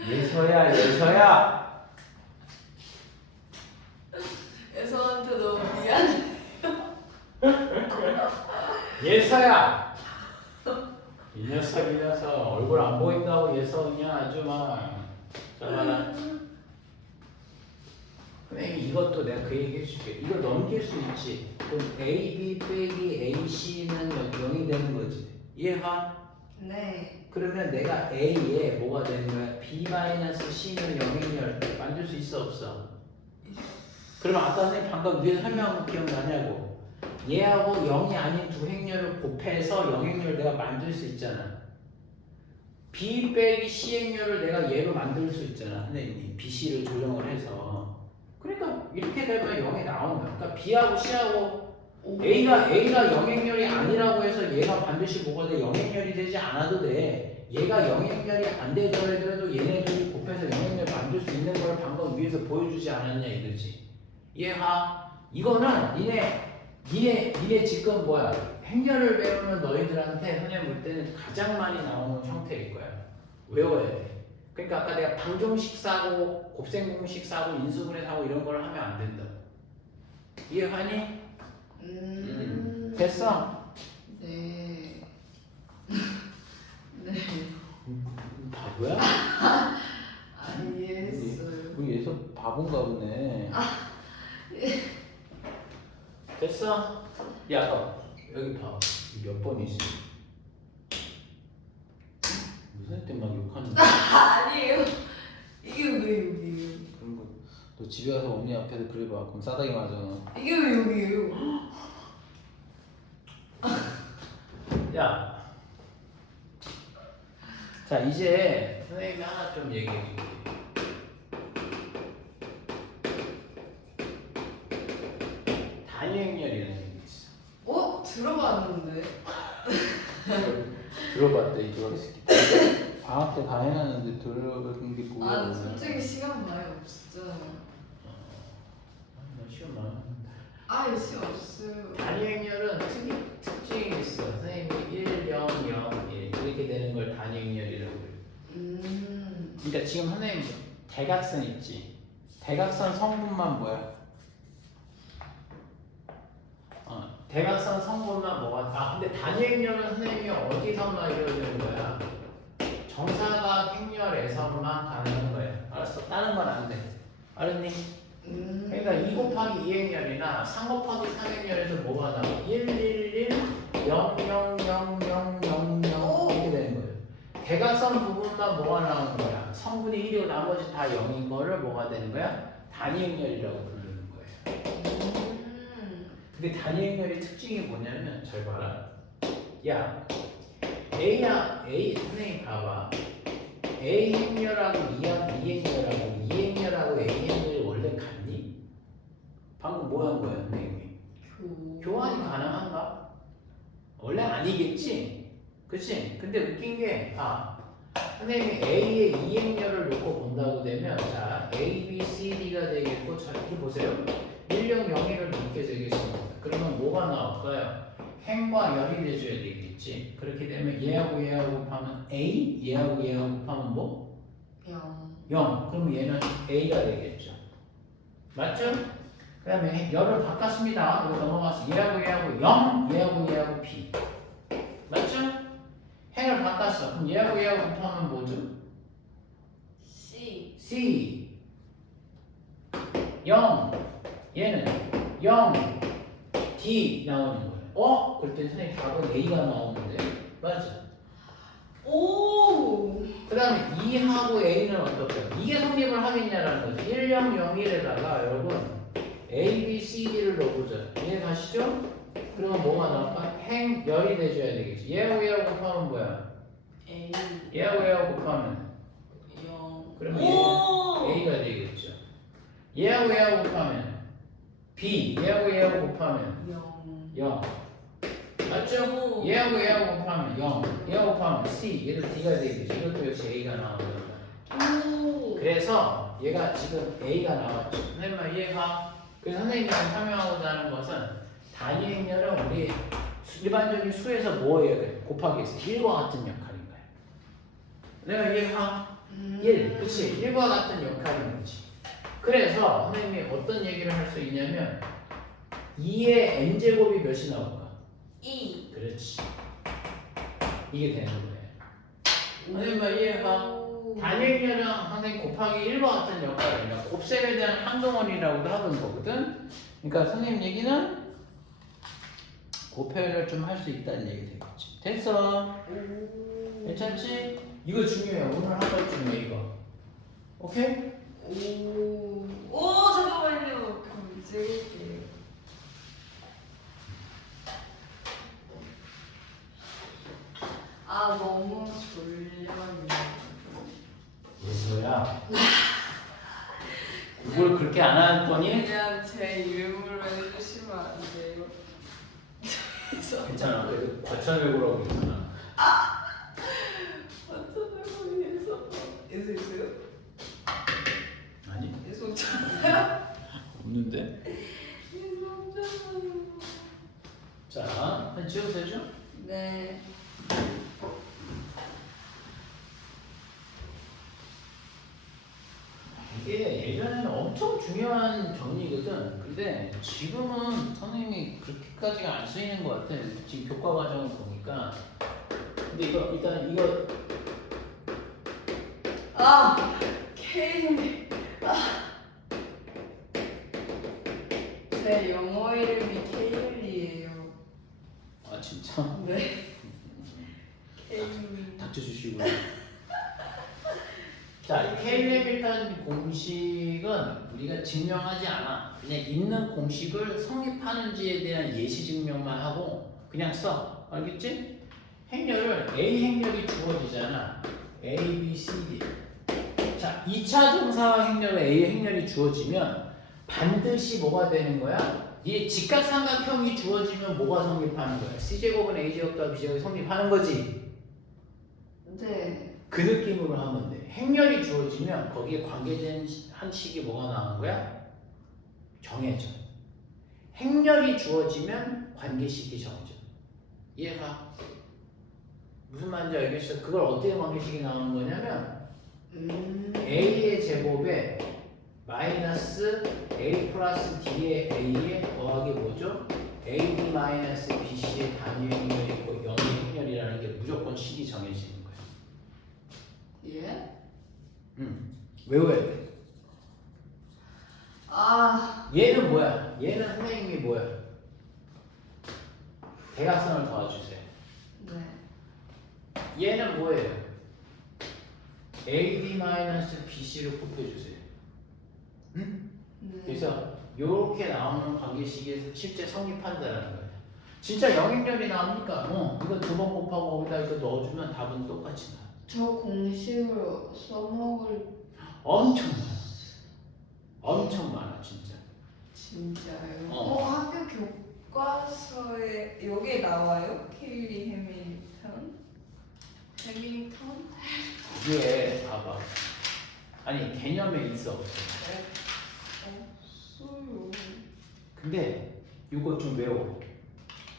예서야. 애서한테 너무 미안해. 예서야. 이 녀석 얼굴 안 보인다고 예서냐 아주 막. 잠깐만. 선생님이 이것도 내가 그 얘기 해줄게. 이거 넘길 수 있지. 그럼 AB 빼기 AC는 0이 되는 거지. 이해가? 네. 그러면 내가 A에 뭐가 되는 거야? B-C는 영행렬 만들 수 있어 없어? 그러면 아까 선생님 방금 위에 설명한 거 기억나냐고. 얘하고 0이 아닌 두 행렬을 곱해서 영행렬 내가 만들 수 있잖아. B 빼기 C 행렬을 내가 얘로 만들 수 있잖아. 선생님이 BC를 조정을 해서. 그러니까 이렇게 되면 0이 나오는 거야. 그러니까 B하고 C하고 A가 영행렬이 아니라고 해서 얘가 반드시 뭐가 돼? 영행렬이 되지 않아도 돼. 얘가 영행렬이 안 되더라도 얘네들이 곱해서 영행렬 만들 수 있는 걸 방금 위에서 보여주지 않았냐 이거지. 이해가? 이거는 니네 지금 뭐야? 행렬을 배우는 너희들한테 선생님 볼 때는 가장 많이 나오는 형태일 거야. 외워야 돼. 그러니까 아까 내가 방정식 사고 곱셈공식 사고 인수분해 사고 이런 걸 하면 안 된다. 이해하니? 됐어? 네. 네. 바보야? 안 이해했어요. 우리 예서 바본가 보네. 됐어? 야, 너 여기 봐. 몇 번이지? 무슨 때 막 욕하는데? 아니에요. 이게 왜 여기예요? 그런 거. 너 집에 가서 언니 앞에서 그래봐. 그럼 싸다기 맞아. 이게 왜 여기예요? 야. 자, 이제 선생님이 하나 좀 얘기해 줄게. 단위행렬이라는 게 있어. 들어봤는데. 들어봤대, 이 새끼. 방학 때 다 해놨는데 들어본 게 뭐야? 아, 솔직히 시간 많이 없었잖아요. 나 시간 많았는데. 아, 시간 없어요. 단위행렬은 특징이 있어. 선생님이 1, 0, 0, 1 이렇게 되는 걸 단위행렬이라고 그래요. 그러니까 지금 선생님 대각선 있지? 대각선 성분만 뭐야? 대각선 성분만 뭐가? 근데 단위행렬은 선생님이 어디서만 이루어지는 거야? 정사각 행렬에서만 가능한 거야. 알았어? 다른 건 안 돼. 알았니? 그러니까 2 곱하기 2행렬이나 3 곱하기 3행렬에서 뭐가 나와? 1, 1, 1, 0, 0, 0, 0, 0, 0 이렇게 되는 거예요. 대각선 부분만 뭐가 나오는 거야? 성분이 1이고 나머지 다 0인 거를 뭐가 되는 거야? 단위행렬이라고 부르는 거예요. 근데 단위 행렬의 특징이 뭐냐면 잘 봐라. 야, A야, A 선생님 봐봐. A 행렬하고 E 행렬하고 E 행렬하고 A 행렬이 원래 같니? 방금 뭐 한 거야, 선생님이? 교환이 가능한가? 원래 아니겠지? 그치? 근데 웃긴 게, 선생님이 A의 E 행렬을 놓고 본다고 되면, 자, A, B, C, D가 되겠고, 자, 이렇게 보세요. 1, 0, 0, 1을 놓게 되겠습니다. 그러면 뭐가 나올까요? 행과 열이 돼줘야 되겠지. 그렇게 되면 얘하고 얘하고 곱하면 A, 얘하고 얘하고 곱하면 뭐? 0. 그럼 얘는 A가 되겠죠. 맞죠? 그 다음에 열을 바꿨습니다. 이거 넘어가서 얘하고 얘하고 0, 얘하고 얘하고 B. 맞죠? 행을 바꿨어. 그럼 얘하고 얘하고 곱하면 뭐죠? C. 0. 얘는 0. D 나오는 거예요. 그랬더니 선생님 답은 A가 나오는데. 맞아. 오. 그 다음에 2하고 A는 어떻게 해요? 이게 성립을 하겠냐라는 거죠. 1, 0, 0, 1에다가 여러분 A, B, C, D를 넣어보자. 이해 가시죠? 그러면 뭐가 나올까? 행, 열이 돼줘야 되겠지. 얘하고 얘하고 곱하면 뭐야? A. 얘하고 얘하고 곱하면 0. 그러면 얘는 A가 되겠죠. 얘하고 얘하고 곱하면 B, 얘하고 얘하고 곱하면 0. 맞죠? 얘하고 얘하고 곱하면 0. 얘하고 곱하면 C, 얘도 D가 되겠죠. 이것도 역시 A가 나오는 거예요. 그래서 얘가 지금 A가 나왔죠. 선생님 이해가? 그래서 선생님이 설명하고자 하는 것은 단위 행렬은 우리 일반적인 수에서 뭐예요? 곱하기 해서 1과 같은 역할인 거예요. 내가 이해가? 1, 그치? 1과 같은 역할인 거지. 그래서 선생님이 어떤 얘기를 할 수 있냐면 2의 n제곱이 몇이 나올까? 2. 그렇지. 이게 되는 거예요. 선생님 이해가? 단위행렬은 선생님 곱하기 1과 같은 역할이니까 곱셈에 대한 한동원이라고도 하는 거거든. 그러니까 선생님 얘기는 곱해를 좀 할 수 있다는 얘기 되겠지. 됐어? 괜찮지? 이거 중요해. 오늘 한 거 중요해 이거. 오케이? 오, 잠깐만요. 그럼 찍을게요. 너무 졸려요. 예서야. 그걸 그렇게 안 할 거니? 그냥 제 이름으로 해주시면 안 돼요? 괜찮아. 그래도 과천외고라고 있잖아. 어쩌다고 예서 있어요? 아니? 예서 없잖아요. 없는데? 예서 없잖아요. 자, 한 지워서죠? 네. 이게 예전에는 엄청 중요한 정리거든. 근데 지금은 선생님이 그렇게까지가 안 쓰이는 것 같아. 지금 교과 과정을 보니까. 근데 이거 일단 이거 K. 제 영어 이름이 케일이에요. 진짜 네. 케일. 닥쳐주시고. 자, 이 K-레밀턴 공식은 우리가 증명하지 않아. 그냥 있는 공식을 성립하는지에 대한 예시 증명만 하고 그냥 써. 알겠지? 행렬을 A 행렬이 주어지잖아. A, B, C, D. 자, 2차 정사와 행렬에 A 행렬이 주어지면 반드시 뭐가 되는 거야? 이 직각삼각형이 주어지면 뭐가 성립하는 거야? C제곱은 A제곱과 B제곱이 성립하는 거지. 네. 그 느낌으로 하면 돼. 행렬이 주어지면 거기에 관계된 한 식이 뭐가 나오는 거야? 정해져. 행렬이 주어지면 관계식이 정해져. 이해가? 무슨 말인지 알겠어? 그걸 어떻게 관계식이 나오는 거냐면 A의 제곱에 마이너스 A 플러스 D의 A의 더하기 뭐죠? AD 마이너스 BC의 단위 행렬이 있고 0의 행렬이라는 게 무조건 식이 정해지는 거야. 예? 외워야 돼. 얘는 뭐야? 얘는 선생님이 뭐야? 대각선을 도와주세요. 네. 얘는 뭐예요? AD-BC를 곱해주세요. 응? 네. 그래서 요렇게 나오는 관계식에서 실제 성립한다는 거예요. 진짜 영행렬이 나오니까 이거 두 번 곱하고 거기다 이거 넣어주면 답은 똑같이 나와. 저 공식으로 써먹을 엄청 많아. 엄청 많아 진짜. 진짜요? 어. 학교 교과서에 여기에 나와요? 케일리 해밀턴? 해밀턴? 이게 봐봐. 아니 개념에 있어 없어. 없어요. 근데 이거 좀 외워.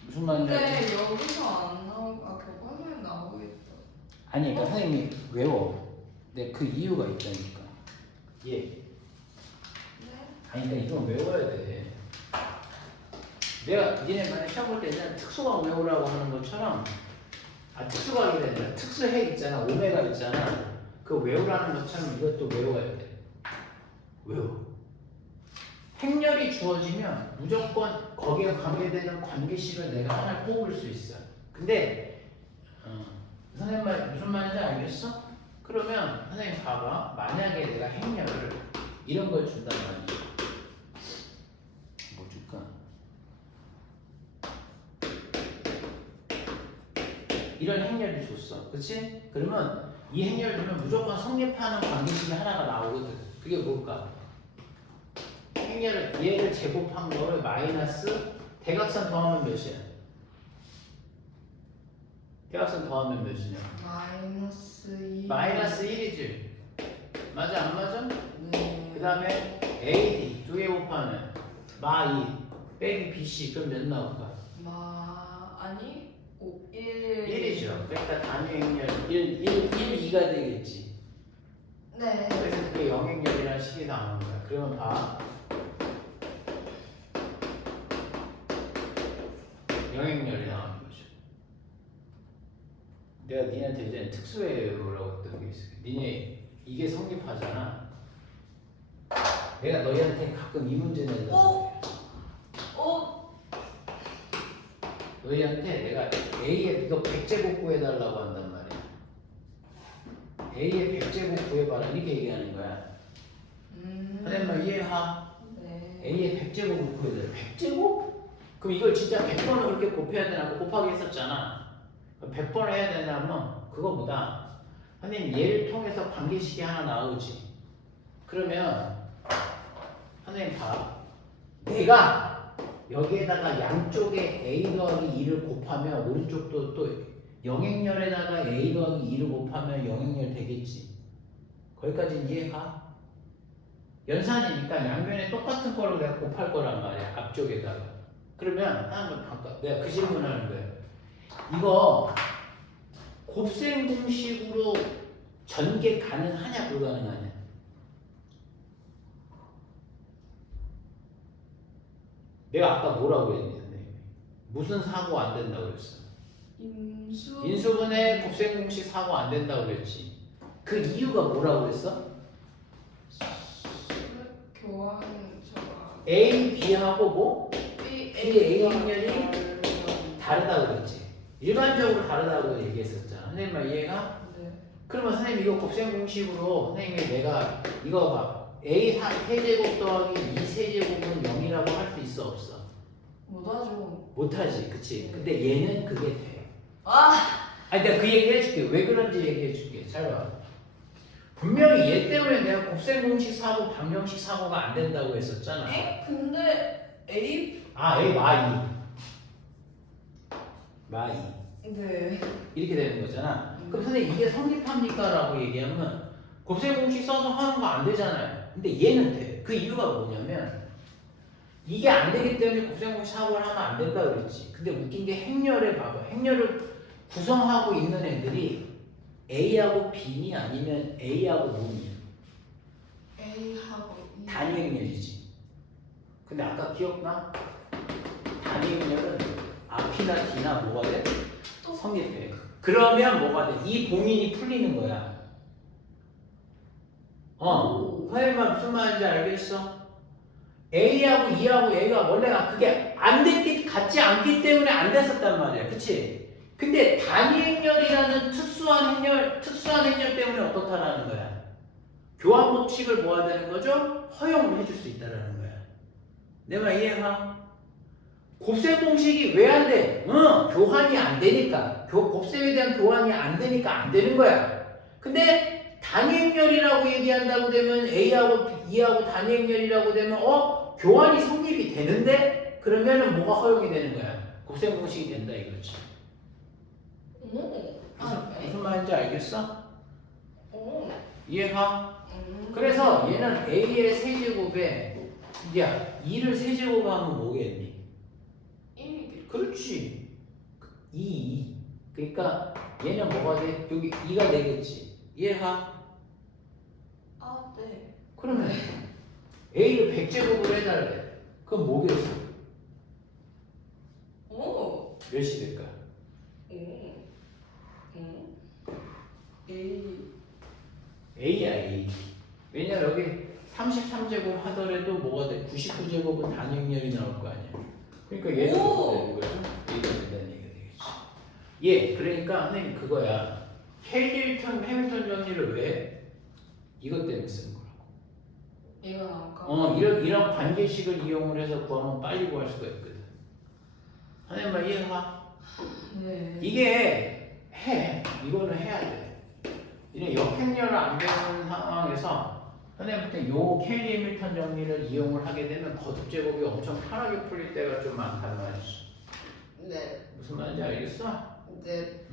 무슨 말인지 알지? 근데 여기서 안 나오고 교과서에 나오겠다. 아니 그러니까 선생님이 외워. 근데 그 이유가 있다니까. 예. 네? 아니 그러니까 이건 외워야 돼. 내가 니네 만약 시험 볼 때 옛날에 특수강 외우라고 하는 것처럼 특수강이 아니라 특수해 있잖아. 오메가 있잖아. 그 외우라는 것처럼 이것도 외워야 돼. 외워. 행렬이 주어지면 무조건 거기에 관계되는 관계식을 내가 하나 뽑을 수 있어. 근데 선생님 말 무슨 말인지 알겠어? 그러면 선생님 봐봐. 만약에 내가 행렬을 이런 걸 준단 말이야. 뭐 줄까? 이런 행렬이 줬어. 그치? 그러면 이 행렬 주면 무조건 성립하는 관계식이 하나가 나오거든. 그게 뭘까? 행렬을 얘를 제곱한 거를 마이너스 대각선 더하면 몇이야? 대각선 더하면 몇이냐? 마이너스 2. 마이너스 1이지. 맞아 안 맞아? 네. 그 다음에 AD 두 개 곱하면 마 2 빼기 BC 그럼 몇 나올까? 아니 1. 1이죠. 그러니까 단위 행렬 1, 2가 되겠지. 네. 그래서 그게 영행렬이라는 식이 나오는 거야. 그러면 봐. 영행렬이 나오는 거죠. 내가 니네한테 이제 특수회로라고 했던 게 있어. 니네 이게 성립하잖아. 내가 너희한테 가끔 이 문제 낸다. 너희한테 내가 A의 이거 100제곱 구해달라고 한단 말이야. A의 100제곱 구해봐라 이렇게 얘기하는 거야. 선생님 말 이해하? 네. A의 100제곱을 구해야 돼. 100제곱? 그럼 이걸 진짜 100번을 그렇게 곱해야 되나? 곱하기 했었잖아. 100번을 해야 되냐면 그거보다 선생님 얘를 통해서 관계식이 하나 나오지. 그러면 선생님 봐. 내가 여기에다가 양쪽에 A 더하기 2를 곱하면 오른쪽도 또 영행렬에다가 A 더하기 2를 곱하면 영행렬 되겠지. 거기까지는 이해가? 연산이니까 양변에 똑같은 거를 내가 곱할 거란 말이야. 앞쪽에다가. 그러면 한번 바꿔. 내가 그 질문하는 거야. 이거 곱셈 공식으로 전개 가능하냐 불가능하냐? 내가 아까 뭐라고 했는데 무슨 사고 안 된다고 그랬어? 인수분해 곱셈 공식 사고 안 된다고 그랬지. 그 이유가 뭐라고 그랬어? 교환 A, B하고 뭐? A의 A 행렬이 네. 다르다고 그랬지. 일반적으로 다르다고 얘기했었잖아. 선생님 말 이해가? 네. 그러면 선생님 이거 곱셈 공식으로 선생님이 내가 이거 봐. A 세제곱 더하기 2 세제곱은 0이라고 할 수 있어 없어? 못하죠. 못하지 그치? 근데 얘는 그게 돼. 아니 내가 그 얘기 해줄게. 왜 그런지 얘기해 줄게. 잘 봐. 분명히 얘 때문에 내가 곱셈 공식 사고 방정식 사고가 안 된다고 했었잖아. 근데 A A 마이 네. 이렇게 되는 거잖아. 그럼 선생님 이게 성립합니까? 라고 얘기하면 곱셈 공식 써서 하는 거 안 되잖아요. 근데 얘는 돼. 그 이유가 뭐냐면 이게 안 되기 때문에 곱셈 공식 사고를 하면 안 된다 그랬지. 근데 웃긴 게 행렬에 봐봐. 행렬을 구성하고 있는 애들이 A하고 B니 아니면 A하고 뭐니? A하고 E. 단위 행렬이지. 근데 아까 기억나? 단위 행렬은 앞이나 뒤나 뭐가 돼? 성립해. 그러면 뭐가 돼? 이 봉인이 풀리는 거야. 선생님 무슨 말인지 알겠어? A하고 E하고 A가 원래가 그게 안 됐기 같지 않기 때문에 안 됐었단 말이야. 그치? 근데 단위 행렬이라는 특수한 행렬 때문에 어떻다라는 거야? 교환 법칙을 뭐야 되는 거죠? 허용을 해줄 수 있다라는 거야. 내 말 이해가? 곱셈 공식이 왜 안 돼? 교환이 안 되니까. 곱셈에 대한 교환이 안 되니까 안 되는 거야. 근데 단위행렬이라고 얘기한다고 되면 A하고 B하고 단위행렬이라고 되면 교환이 성립이 되는데 그러면은 뭐가 허용이 되는 거야? 곱셈 공식이 된다 이거지. 오. 무슨 말인지 알겠어? 오. 이해가? 그래서 얘는 A의 세제곱에 야 2를 세제곱하면 뭐겠니? 1이겠지. 그렇지. 2. 그러니까 얘는 뭐가 돼? 여기 2가 되겠지. 이해가? 아, 네. 그러면 A를 100제곱으로 해달래. 그럼 뭐겠어? 오. 몇이 될까? 오. A. A야 A. 왜냐면 여기 33제곱 하더라도 뭐가 돼? 99제곱은 단위행렬이 나올 거 아니야. 그러니까 얘도 오! 되는 거죠. A가 된다는 얘기가 되겠지. 예, 그러니까 선생님 그거야. 해밀턴 정리를 왜? 이것 때문에 쓰는 거라고. 얘가 나올까? 이런 관계식을 이용을 해서 구하면 빨리 구할 수가 있거든. 선생님 이해가? 네. 이게 이거는 해야 돼. 이런 역행렬을 안 되는 상황에서 선생님부터 요 케일리 해밀턴 정리를 이용을 하게 되면 거듭 제곱이 엄청 편하게 풀릴 때가 좀 많단 말이지. 네. 무슨 말인지 알겠어? 네.